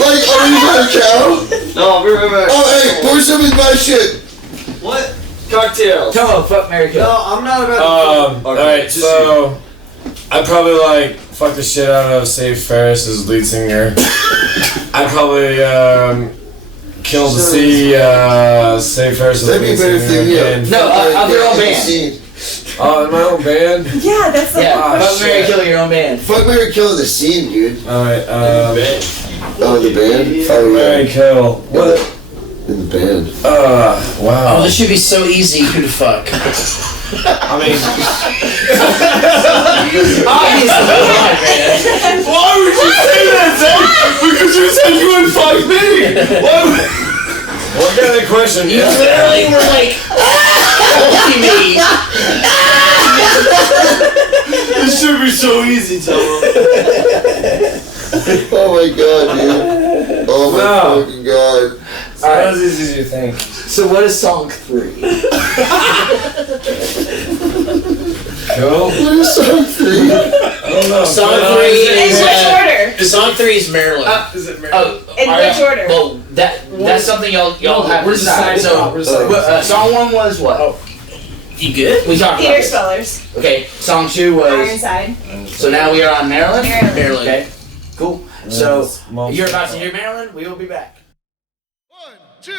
Like, are you not a cow? No, I'll be right back. Oh, hey, pour some in my shit. What? Cocktails. Come on, fuck, marry, kill. No, I'm not about to. Alright, so I'd probably like fuck the shit out of Save Ferris's lead singer. I'd probably kill to see Save Ferris's That'd be a lead better singer thing, again. yeah. No, of your own band. Oh, in my own band? Yeah, that's like. Yeah, fuck, marry, shit. kill your own band. Fuck Mary Kill in the scene, dude. Alright, Oh, the band? Oh, Mary yeah. Kill. What? In the band. Wow. Oh, this should be so easy. Who to fuck? I mean, Why would you say that, Zach? Because you said you would fuck me. Why would? what kind of question You is literally were like, holding me. This should be so easy, Tomo. Oh my god, dude. Oh my No. fucking god. It's not as easy as you think. So what is song 3? Cool. What is song 3? Song 3 In is which order? Song 3 is Maryland. Is it Maryland? In which order? Well, that's something y'all have to Where's the decide. side? So, song 1 was what? You good? We talked about Peter this. Spellers. Okay, song 2 was. Ironside. So now we are on Maryland? Maryland. Okay, cool. So, Yes, you're about to hear Maryland. We will be back. 1, 2.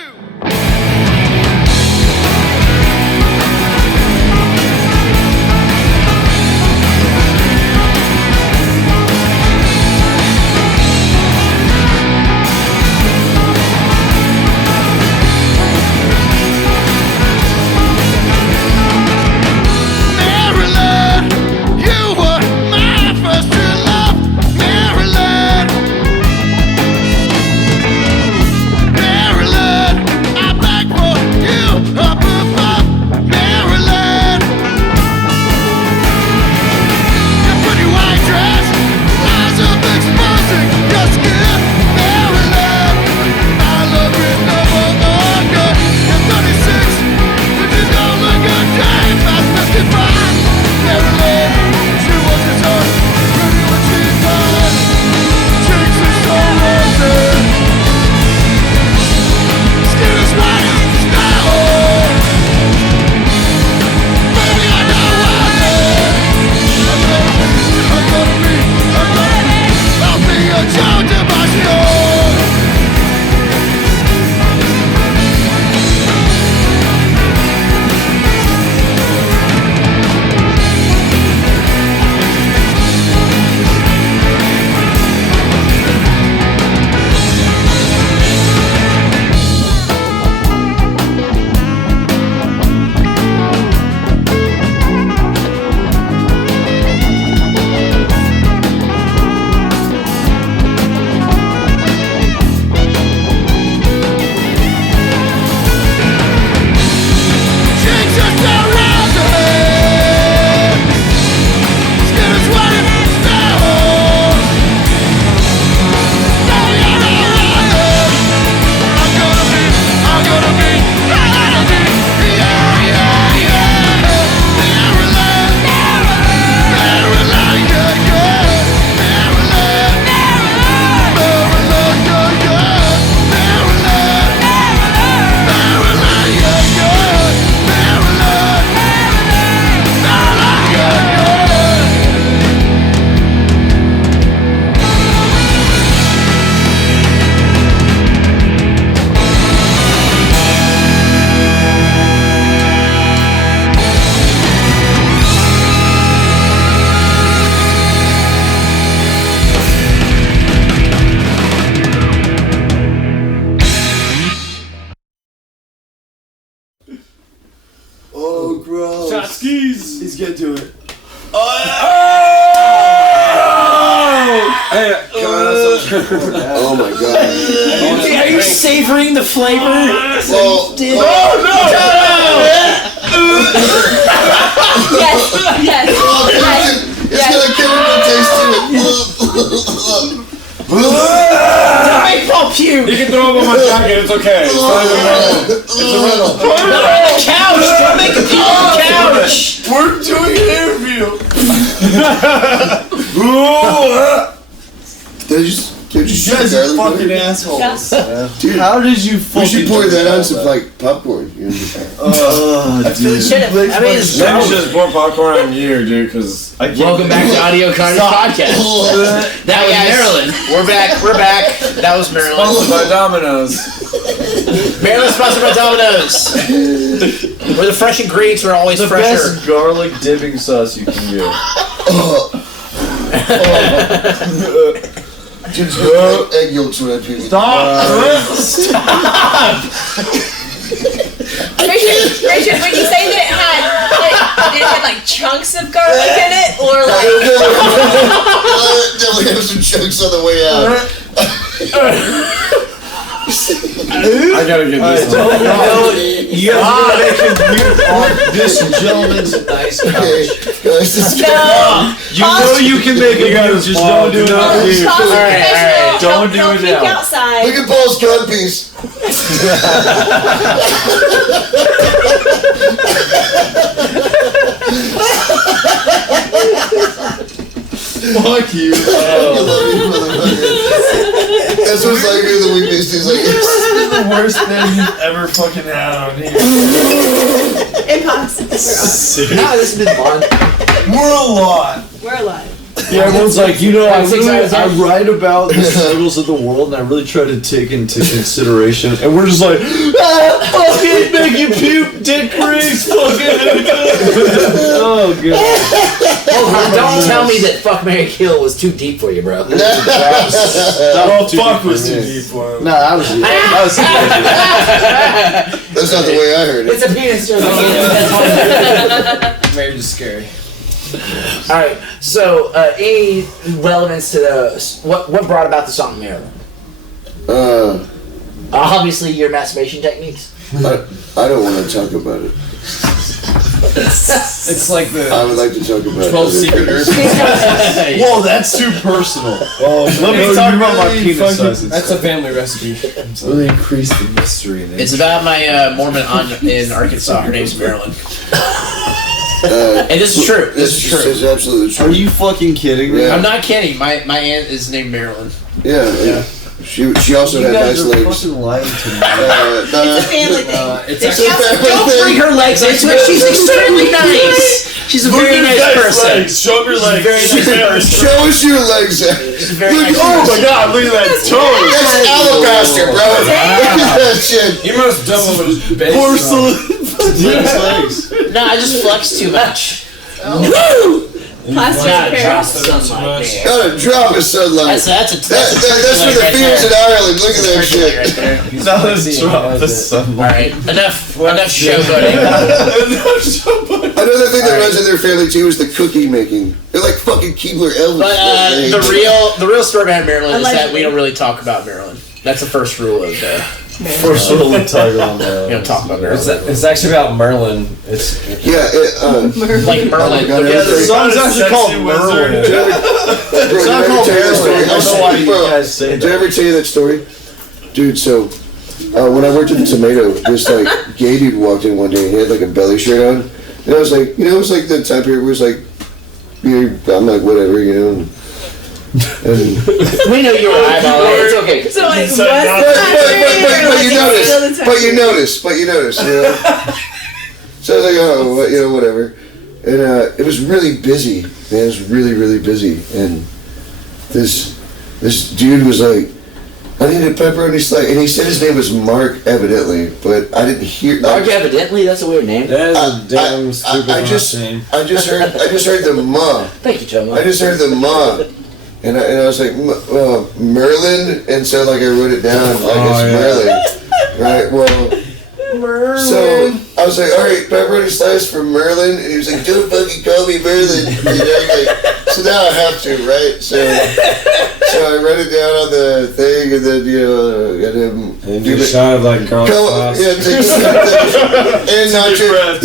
Maryland, you were my first true love. Maryland, Maryland, I beg for you up above. Maryland, your pretty white dress lies up exposing your skin. Maryland, I love you never again. You're 36, but you don't look a day past 55. Maryland, she was his own, pretty when she died. Cheeks are so rosy, skin is white as snow. Baby, I know I live. I'm gonna be I'll be a Joe DiMaggio. Cheeks are so rosy, skin is white as snow. Baby, I know I live. I'm gonna be, yeah, yeah, yeah. Maryland, Maryland, yeah, yeah. Maryland, Maryland, yeah, yeah. Maryland, Maryland, yeah, yeah. Maryland, Maryland, yeah, yeah. Oh, gross. Skis. He's getting to it. Hey, can I have some? Oh my god. Are you savoring the flavor? Well, Yes. it's got a chemical taste to it. I pop you. You can throw them on my jacket, it's okay. It's not even wrong. It's a riddle. Couch. Don't make a pee on the couch. We're doing an interview. Did you You guys are fucking assholes. Dude, How did you fucking we should pour do that on that? some like popcorn. You know? Dude, I mean, Maybe just pour popcorn on you, dude, because Welcome back to Audio Carnage Podcast. That was Maryland. We're back. That was Maryland. sponsored by Domino's. Maryland sponsored by Domino's. Where the fresh ingredients are always The fresher. best garlic dipping sauce you can get. Just go egg yolks when I pee. Richard, when you say that it had like chunks of garlic in it, or like Definitely have some chunks on the way out. I gotta get this one. You guys are making weird art. This gentleman's a nice Okay, couch. guys, this is no. You know you can make a view, just don't do it. Alright. Don't do it peek now. outside. look at Paul's cut piece. Fuck you. I love you, motherfucker. That's what's like here, the Wee Beasties. Like, This has been the worst thing you've ever fucking had on here. Impossible. No, this has been fun. We're alive. We're alive. Yeah, everyone's like, you know, I I write about the struggles of the world, and I really try to take into consideration, and we're just like, fucking make you puke, dick pics, fucking. Oh god. Don't tell me that Fuck, Marry, Kill was too deep for you, bro. Oh, fuck was too deep for him. No, that was that's not the way I heard it. It's a penis joke. Marriage is scary. All right. So, any relevance to the what brought about the song Maryland? Obviously, your masturbation techniques. I don't want to talk about it. It's like the I would like to talk about 12 it. secret herbs. Whoa, that's too personal. Oh, Let me talk about my penis sizes. That's a family recipe. Really increase the mystery in it. It's about my Mormon aunt in Arkansas. Her name's Marilyn. And this is true. This is true. It's absolutely true. Are you fucking kidding me? Yeah. I'm not kidding. My aunt is named Marilyn. Yeah. She also You had guys nice are legs. fucking lying to me. It's a family thing. It's It's actually Don't bring her legs into it. She's extremely nice. She's a very nice person. Show your legs. Very nice person. Show us your legs. She's a very Look, nice oh person. my god, look at that toe. That's alabaster, bro. Look at that shit. You must double with his base. Porcelain. legs. No, I just flex too much. Plastic Gotta drop pears. the sunlight there. Got a drop of sunlight. That's That's for the fears in Ireland. Look at that shit. right there. Now let's drop the sunlight. All right, enough showboating. Another thing that runs in their family too is the cookie making. They're like fucking Keebler Elvis. But the real story behind Maryland is that we don't really talk about Maryland. That's the first rule of First rule we talk about we Maryland. don't talk about Maryland. It's actually about Merlin. It's Yeah, Like Merlin. God, Yeah, the song's actually called Merlin. It's not called Maryland. I don't know why you Bro, guys say did I that. ever tell you that story? Dude, so when I worked at the Tomato, this like gay dude walked in one day and he had like a belly shirt on. And I was like, it was like the time period where it was like, I'm like, whatever, and We know you were eyeballing. It's okay. So like, what's So the not- but you notice, So I was like, oh, whatever. And it was really busy, man. It was really, really busy. And this dude was like, I need a pepperoni slice. And he said his name was Mark, evidently, but I didn't hear. Mark, evidently, that's a weird name. That is a damn stupid I just heard the ma. Thank you, Joe. I just heard the ma. And I was like, Merlin, and so like I wrote it down like it's Merlin, right? Well, so I was like, all right, pepperoni slice for Merlin, and he was like, don't fucking call me Merlin, like, so now I have to, right? So I wrote it down on the thing, and then got him And you shot of like garlic sauce. and nacho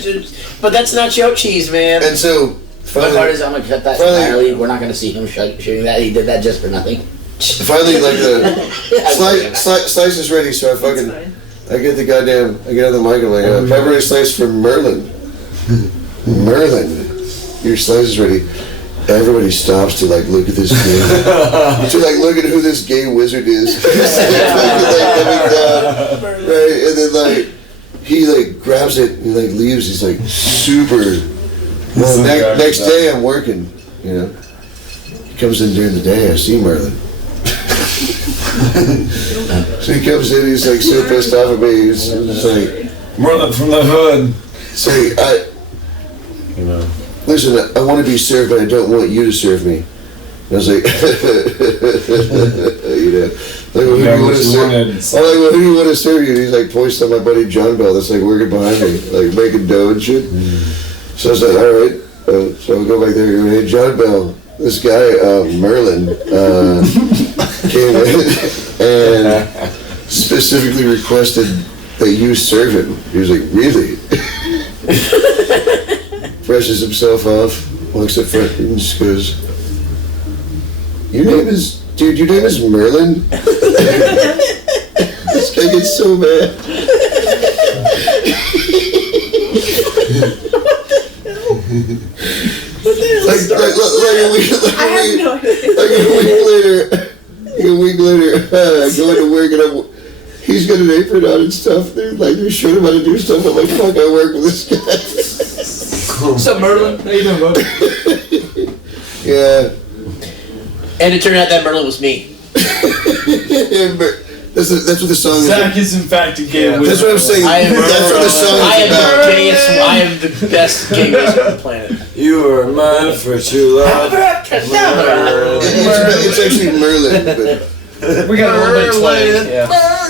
cheese, But that's not your cheese, man. and so. My part is I'm gonna cut that Finally- entirely. We're not gonna see him shooting that. He did that just for nothing. Finally, like the slice is ready, so I get the goddamn, I get on the mic, I'm like, pepperoni slice for Merlin. Merlin, your slice is ready. Everybody stops to like look at this gay, to like look at who this gay wizard is. He's like coming down, right? And then like he like grabs it, and he like leaves. He's like super. Well, next day I'm working, He comes in during the day, I see Merlin. So he comes in, he's like so pissed off at me, he's like, Merlin from the hood. say, listen, I want to be served, but I don't want you to serve me. And I was like, like, well, who do you want to serve? I'm like, well, who do you want to serve you? And he's like, points on my buddy John Bell that's like working behind me, like making dough and shit. So I was like, all right. So I go back there and go, hey, John Bell, this guy, Merlin, came in and specifically requested that you serve him. He was like, really? Brushes himself off, walks up front and just goes, your name is Merlin? This guy gets so mad. Like a week later, I go into work and he's got an apron on and stuff. They're showing him how to do stuff. I'm like, fuck, I work with this guy. What's up, Merlin? How you doing, bud? Yeah. And it turned out that Merlin was me. That's what the song is. Zach is in fact a gay wizard. That's what I'm saying. That's what the song is about. I am the best gay wizard on the planet. You are mine for true love. It's actually Merlin, but We got a little bit of twang. Yeah.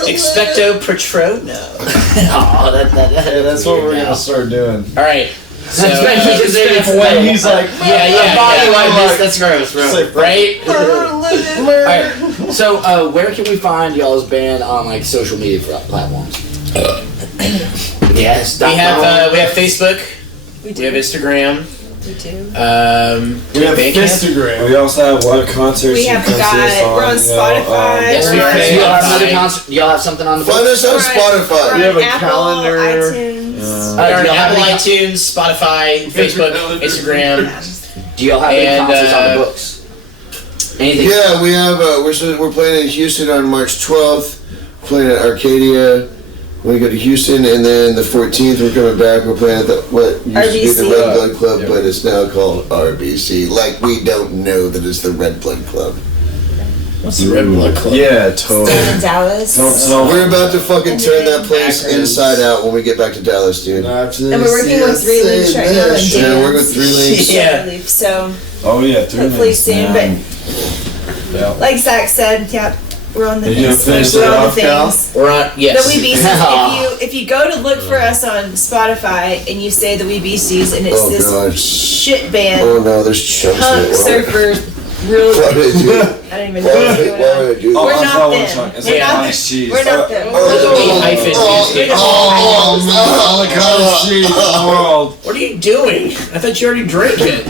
Expecto Patrono. Yeah, that's what we're gonna start doing. All right. So When he's like, that's gross, bro. Like, right? Alright, so where can we find y'all's band on like social media platforms? Yes, we have Facebook. We have Instagram. We do. we have Instagram. We also have live concerts. We have we're on Spotify. Yes, we we're are. on Do y'all have another Spotify. concert? Do y'all have something on the find books? us on Spotify. We have a Apple, calendar. iTunes. We are on Apple, iTunes, Spotify, Facebook, Instagram. Do y'all have any And, concerts on the books? Anything? Yeah, we have. We're playing in Houston on March 12th. We're playing at Arcadia. We go to Houston, and then the 14th we're coming back. We're playing at what used to be the RBC. Red Blood Club, but it's now called RBC. Like we don't know that it's the Red Blood Club. What's the Red Blood Club? Yeah, totally. In Dallas. We're about to fucking turn that place inside out when we get back to Dallas, dude. And we're working with 3 Links right now. And Yeah, we're working with 3 Links. Yeah. So Oh yeah, 3 hopefully Links, soon, man. but like Zach said, yeah, we're on the You things. finish We're that on the off, Cal? things. We're on. Yes. The Wee Beasties. If you go to look for us on Spotify and you say the Wee Beasties and it's Oh, this God. shit band, Oh no, there's chunks punk of it. surfers, real. Why would I do that? I don't even know what's going Why on. would I do Oh, We're that? not them. We're not them. cheese. We're not them. Hyphen music. Oh my god, cheese in the world. What are you doing? I thought you already drank it.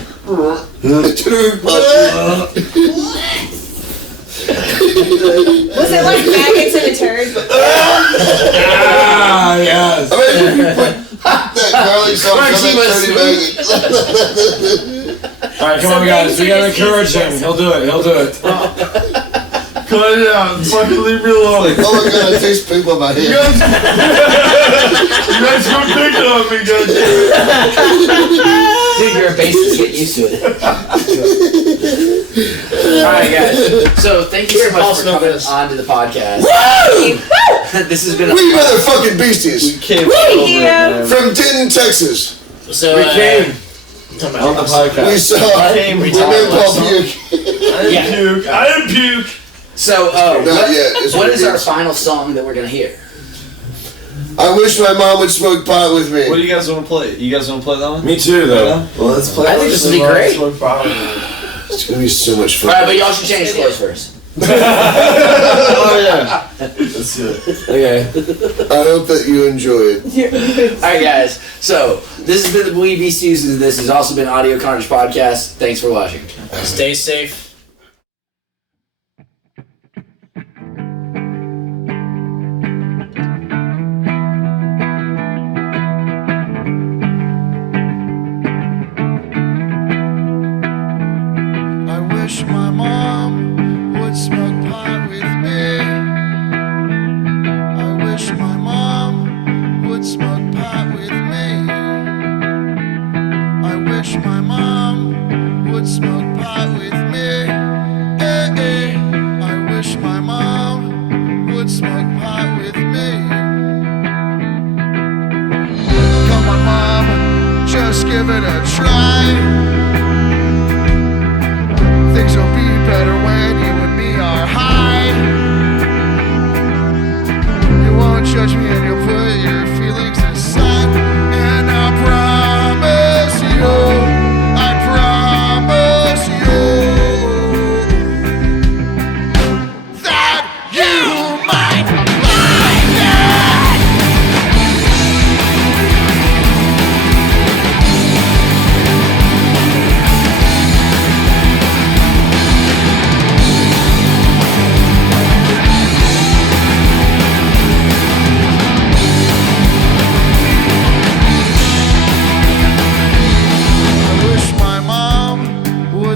Was it like maggots in a turd? Ah, yes. I mean, you put that garlic sauce on that dirty bag. Alright, come on guys, we gotta encourage him. He'll do it. Cut it out. Fucking leave me alone. Oh my god, I taste poop on my You hand. guys go picking on me, guys. Dude, you're a bassist. Get used to it. Alright, guys. So, thank you so much for coming on to the podcast. This has been We motherfucking beasties. From Denton, Texas. So We came on on the podcast. We saw we Women Paul Puke. I am puke. So, Not yet. It's what is our ridiculous. final song that we're gonna hear? I wish my mom would smoke pot with me. What do you guys want to play? You guys want to play that one? Me too, though. Well, let's play. I think this would be great. It's gonna be so much fun. Alright, but y'all should change clothes first. Oh yeah. Let's do it. Okay. I hope that you enjoy it. Alright, guys. So, this has been the Wee Beasties, and this has also been Audio Carnage Podcast. Thanks for watching. Stay safe. I wish my mom would smoke pot with me. I wish my mom would smoke pot with me. I wish my mom would smoke pot with me. I wish my mom would smoke pot with me. Come on, mom, just give it a try. Things will be better when you and me are high. You won't judge me and you'll put your feelings aside. And I promise you that you might like it.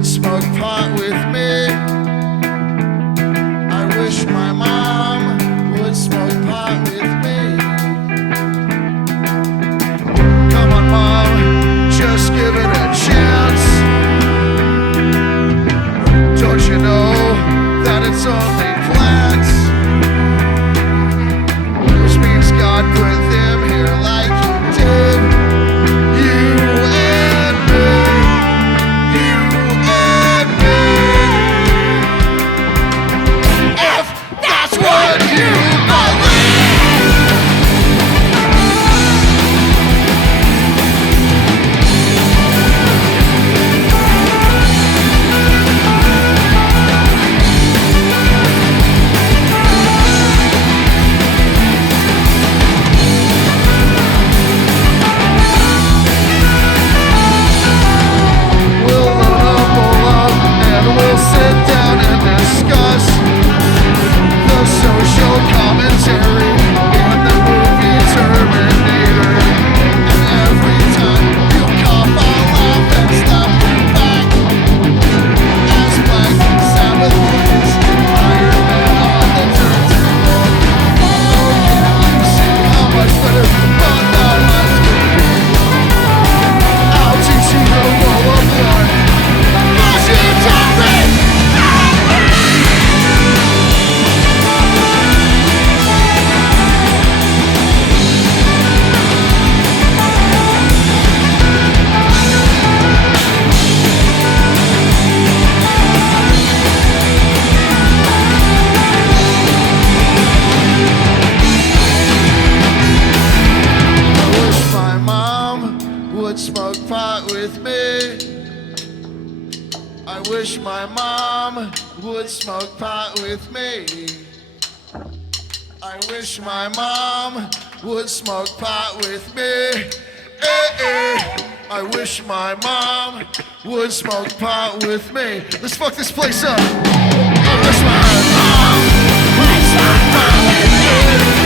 would smoke pot with me. I wish my mom would smoke pot with me. Come on, Mom, just give it a chance. Don't you know that it's only plants? Which means God put them here like He did you and me. You and me. If that's what you we'll sit down and discuss the social commentary in the movie Terminator. And every time you cough, I'll laugh and slap you back. As Black Sabbath plays Iron Man on the turntable. Oh, can you see how much better fun that life could be? I'll teach you the role of one. Smoke pot with me. I wish my mom would smoke pot with me. I wish my mom would smoke pot with me. I wish my mom would smoke pot with me. Let's fuck this place up. I wish my mom would smoke pot with me.